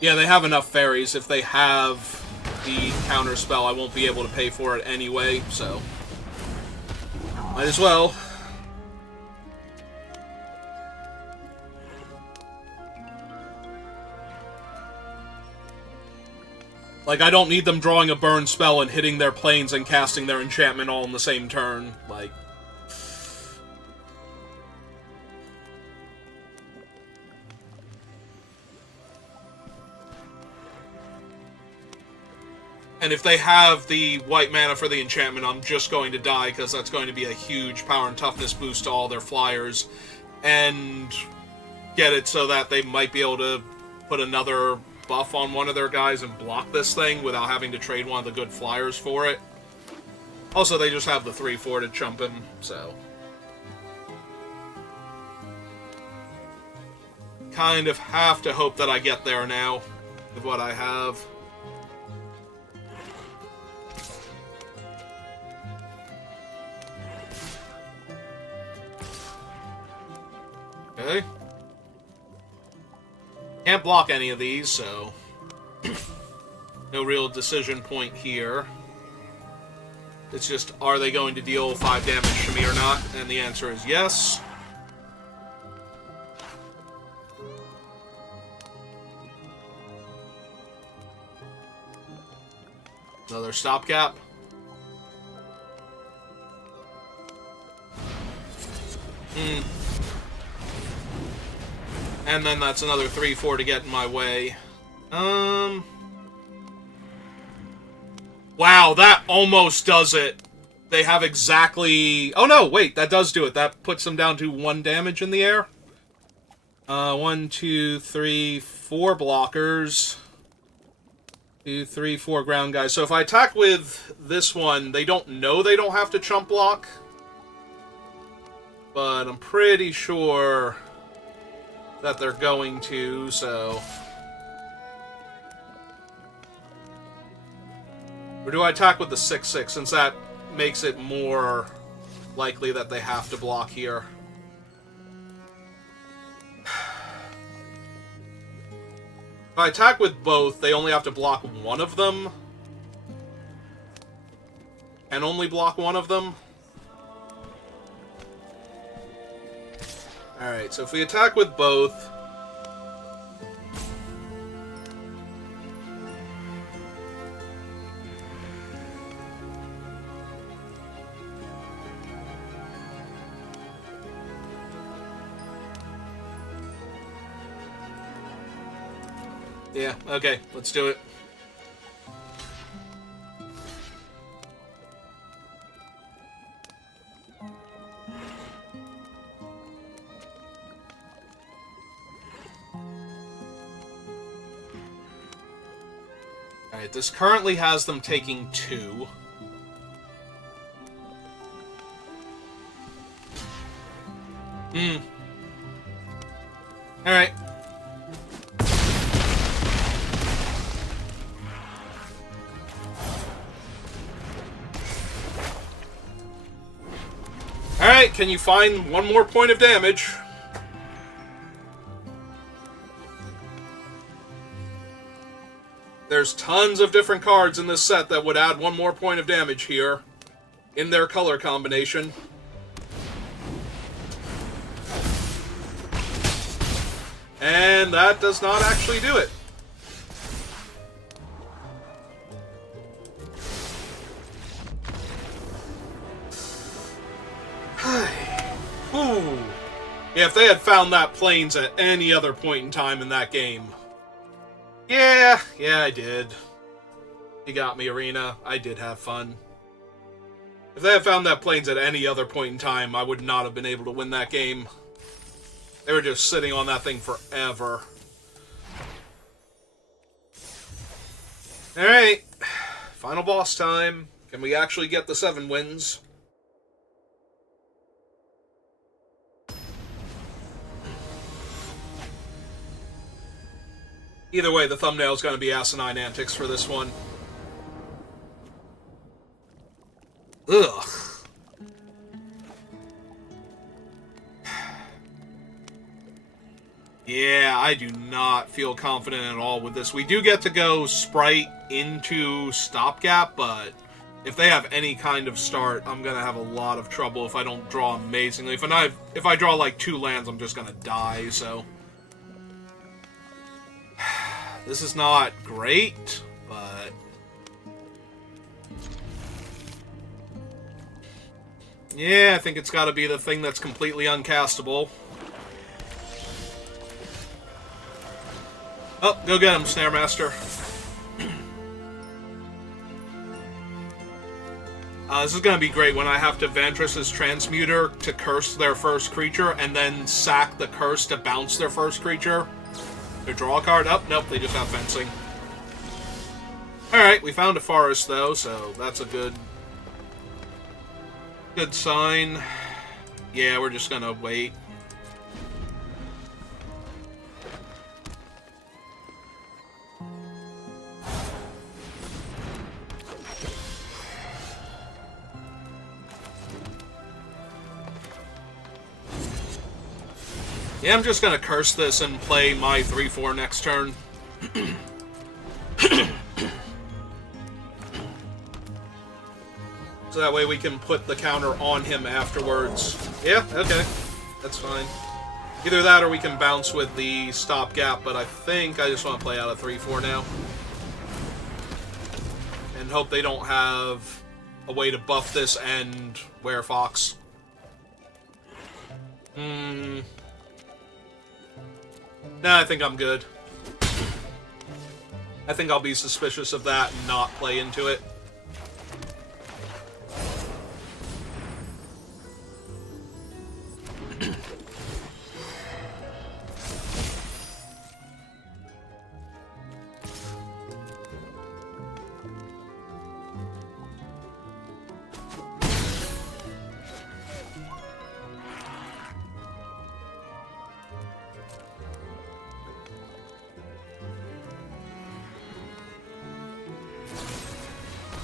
Yeah, they have enough fairies. If they have the counter spell, I won't be able to pay for it anyway, so... might as well. Like, I don't need them drawing a burn spell and hitting their planes and casting their enchantment all in the same turn. Like... and if they have the white mana for the enchantment, I'm just going to die, because that's going to be a huge power and toughness boost to all their flyers. And get it so that they might be able to put another buff on one of their guys and block this thing without having to trade one of the good flyers for it. Also, they just have the 3/4 to chump him, so... kind of have to hope that I get there now with what I have. Okay. Can't block any of these, so... no real decision point here. It's just, are they going to deal 5 damage to me or not? And the answer is yes. Another stopgap. And then that's another 3/4 to get in my way. Wow, that almost does it. They have exactly... Oh no, wait, that does do it. That puts them down to 1 damage in the air. 1, 2, 3, 4 blockers. 2, 3, 4 ground guys. So if I attack with this one, they don't know they don't have to chump block. But I'm pretty sure that they're going to, so... Or do I attack with the 6/6, since that makes it more likely that they have to block here? If I attack with both, they only have to block one of them. And only block one of them. Alright, so if we attack with both... Yeah, okay, let's do it. Alright, this currently has them taking 2. Alright. Alright, can you find 1 more point of damage? There's tons of different cards in this set that would add 1 more point of damage here in their color combination. And that does not actually do it. Ooh. Yeah, if they had found that plains at any other point in time in that game. Yeah, I did. You got me, Arena. I did have fun. If they had found that plains at any other point in time, I would not have been able to win that game. They were just sitting on that thing forever. Alright. Final boss time. Can we actually get the 7 wins? Either way, the thumbnail's going to be asinine antics for this one. Ugh. Yeah, I do not feel confident at all with this. We do get to go Sprite into Stopgap, but if they have any kind of start, I'm going to have a lot of trouble if I don't draw amazingly. If I draw like 2 lands, I'm just going to die, so... This is not great, but... Yeah, I think it's got to be the thing that's completely uncastable. Oh, go get him, Snare Master. This is going to be great when I have to Vantress's Transmuter to curse their first creature, and then sack the curse to bounce their first creature. They draw a card up? Nope, they just have fencing. Alright, we found a forest, though, so that's a good sign. Yeah, we're just gonna wait. Yeah, I'm just gonna curse this and play my 3/4 next turn. So that way we can put the counter on him afterwards. Yeah, okay. That's fine. Either that or we can bounce with the stopgap, but I think I just want to play out a 3/4 now. And hope they don't have a way to buff this and Werefox. Nah, I think I'm good. I think I'll be suspicious of that and not play into it.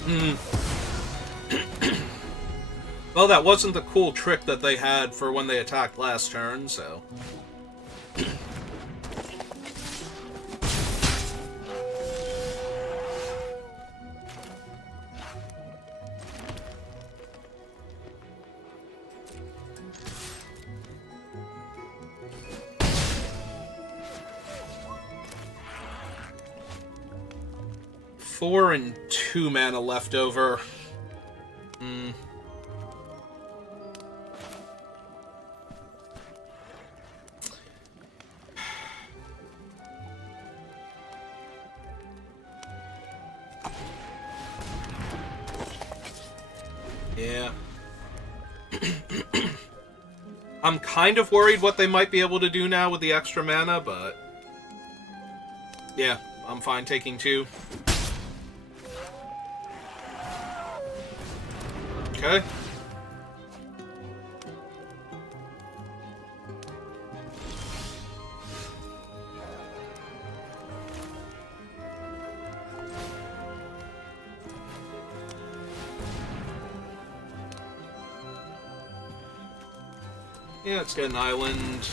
Hmm. Well, that wasn't the cool trick that they had for when they attacked last turn, so... Four and 2 mana left over. Hmm. Yeah. I'm kind of worried what they might be able to do now with the extra mana, but... yeah, I'm fine taking 2. Okay. Yeah, let's get an island.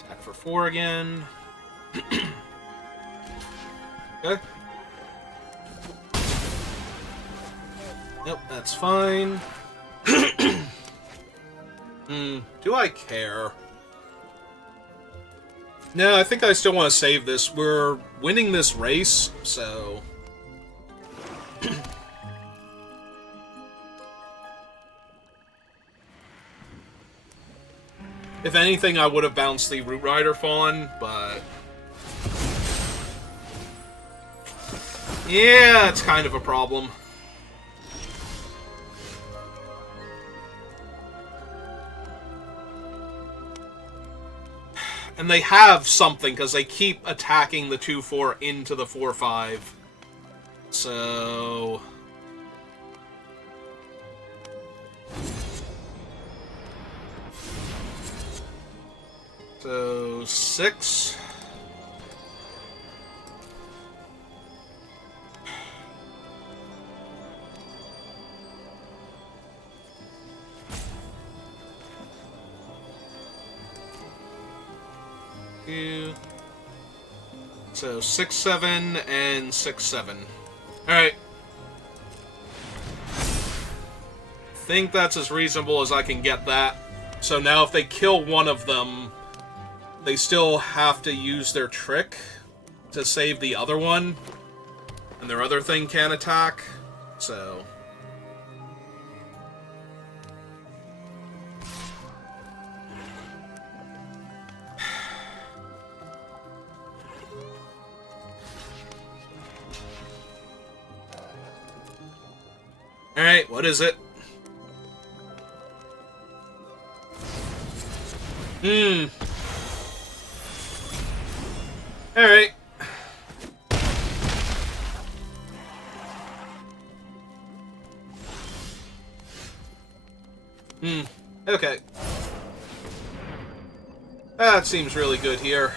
Attack for 4 again. Okay. Yep, that's fine. Do I care? No, I think I still want to save this. We're winning this race, so... if anything, I would have bounced the Root Rider Fawn, but... yeah, it's kind of a problem. And they have something, because they keep attacking the 2-4 into the 4-5. So... so... 6... so 6-7 and 6-7. Alright. Think that's as reasonable as I can get that. So now if they kill one of them, they still have to use their trick to save the other one. And their other thing can't attack. So... alright, what is it? Alright. Okay. That seems really good here.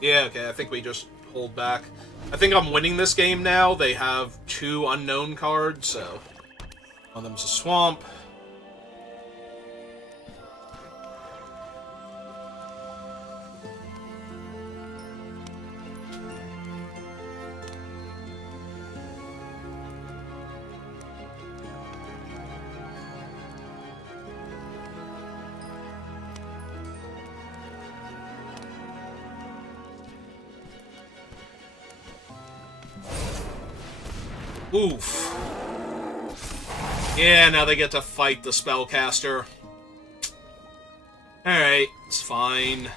Yeah, okay, I think we just hold back. I think I'm winning this game now. They have 2 unknown cards, so... one of them's a swamp. Oof. Yeah, now they get to fight the spellcaster. Alright, it's fine.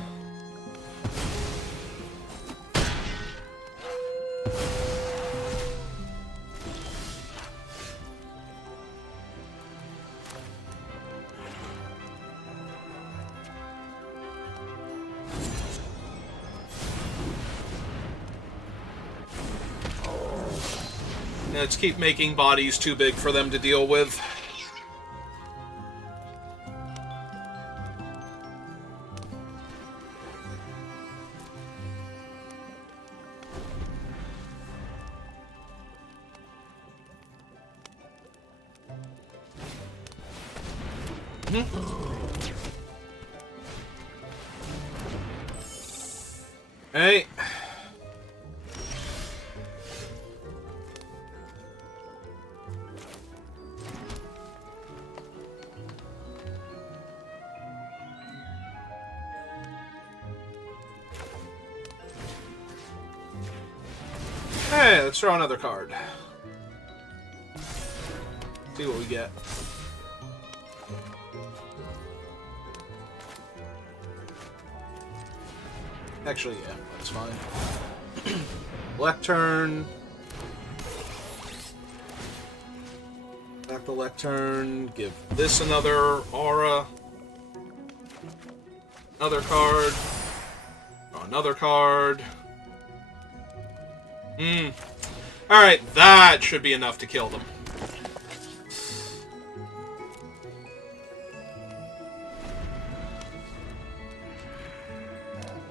Let's keep making bodies too big for them to deal with. Hey. Hey, let's draw another card. See what we get. Actually, yeah, that's fine. Lectern. Back the Lectern. Give this another aura. Another card. Draw another card. Alright, that should be enough to kill them.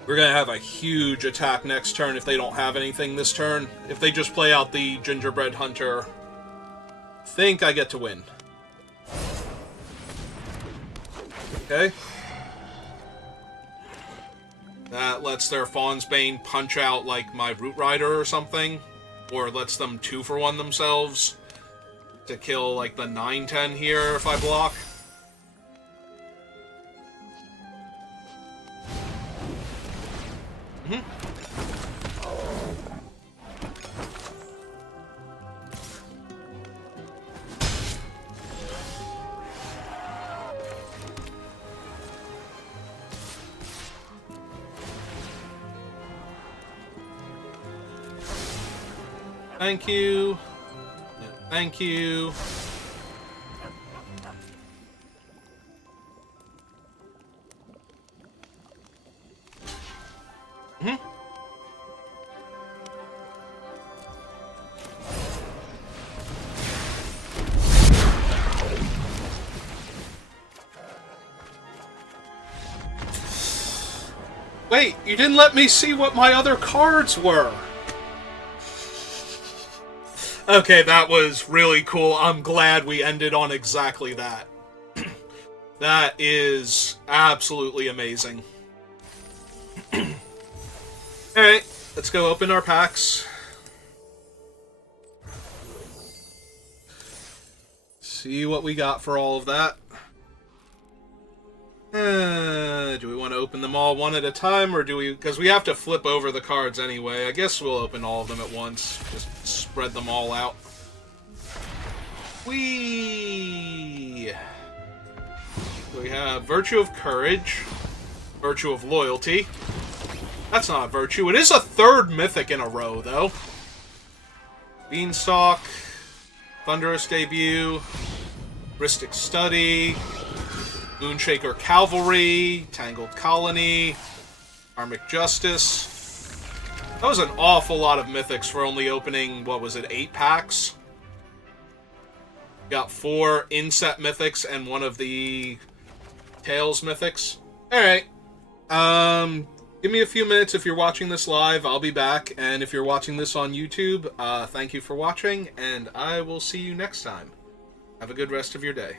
We're gonna have a huge attack next turn if they don't have anything this turn. If they just play out the Gingerbread Hunter, I think I get to win. Okay. That lets their Fawn's Bane punch out, like, my Root Rider or something. Or lets them 2-for-1 themselves to kill, like, the 9/10 here if I block. Thank you. Yeah, thank you. Wait, you didn't let me see what my other cards were. Okay, that was really cool. I'm glad we ended on exactly that. That is absolutely amazing. Alright, let's go open our packs. See what we got for all of that. Do we want to open them all one at a time, or do we... Because we have to flip over the cards anyway. I guess we'll open all of them at once. Just spread them all out. We have Virtue of Courage. Virtue of Loyalty. That's not a virtue. It is a third mythic in a row, though. Beanstalk. Thunderous Debut. Ristic Study. Moonshaker Cavalry, Tangled Colony, Karmic Justice. That was an awful lot of mythics for only opening, what was it, 8 packs? Got 4 inset mythics and one of the Tails mythics. Alright. Give me a few minutes if you're watching this live. I'll be back. And if you're watching this on YouTube, thank you for watching, and I will see you next time. Have a good rest of your day.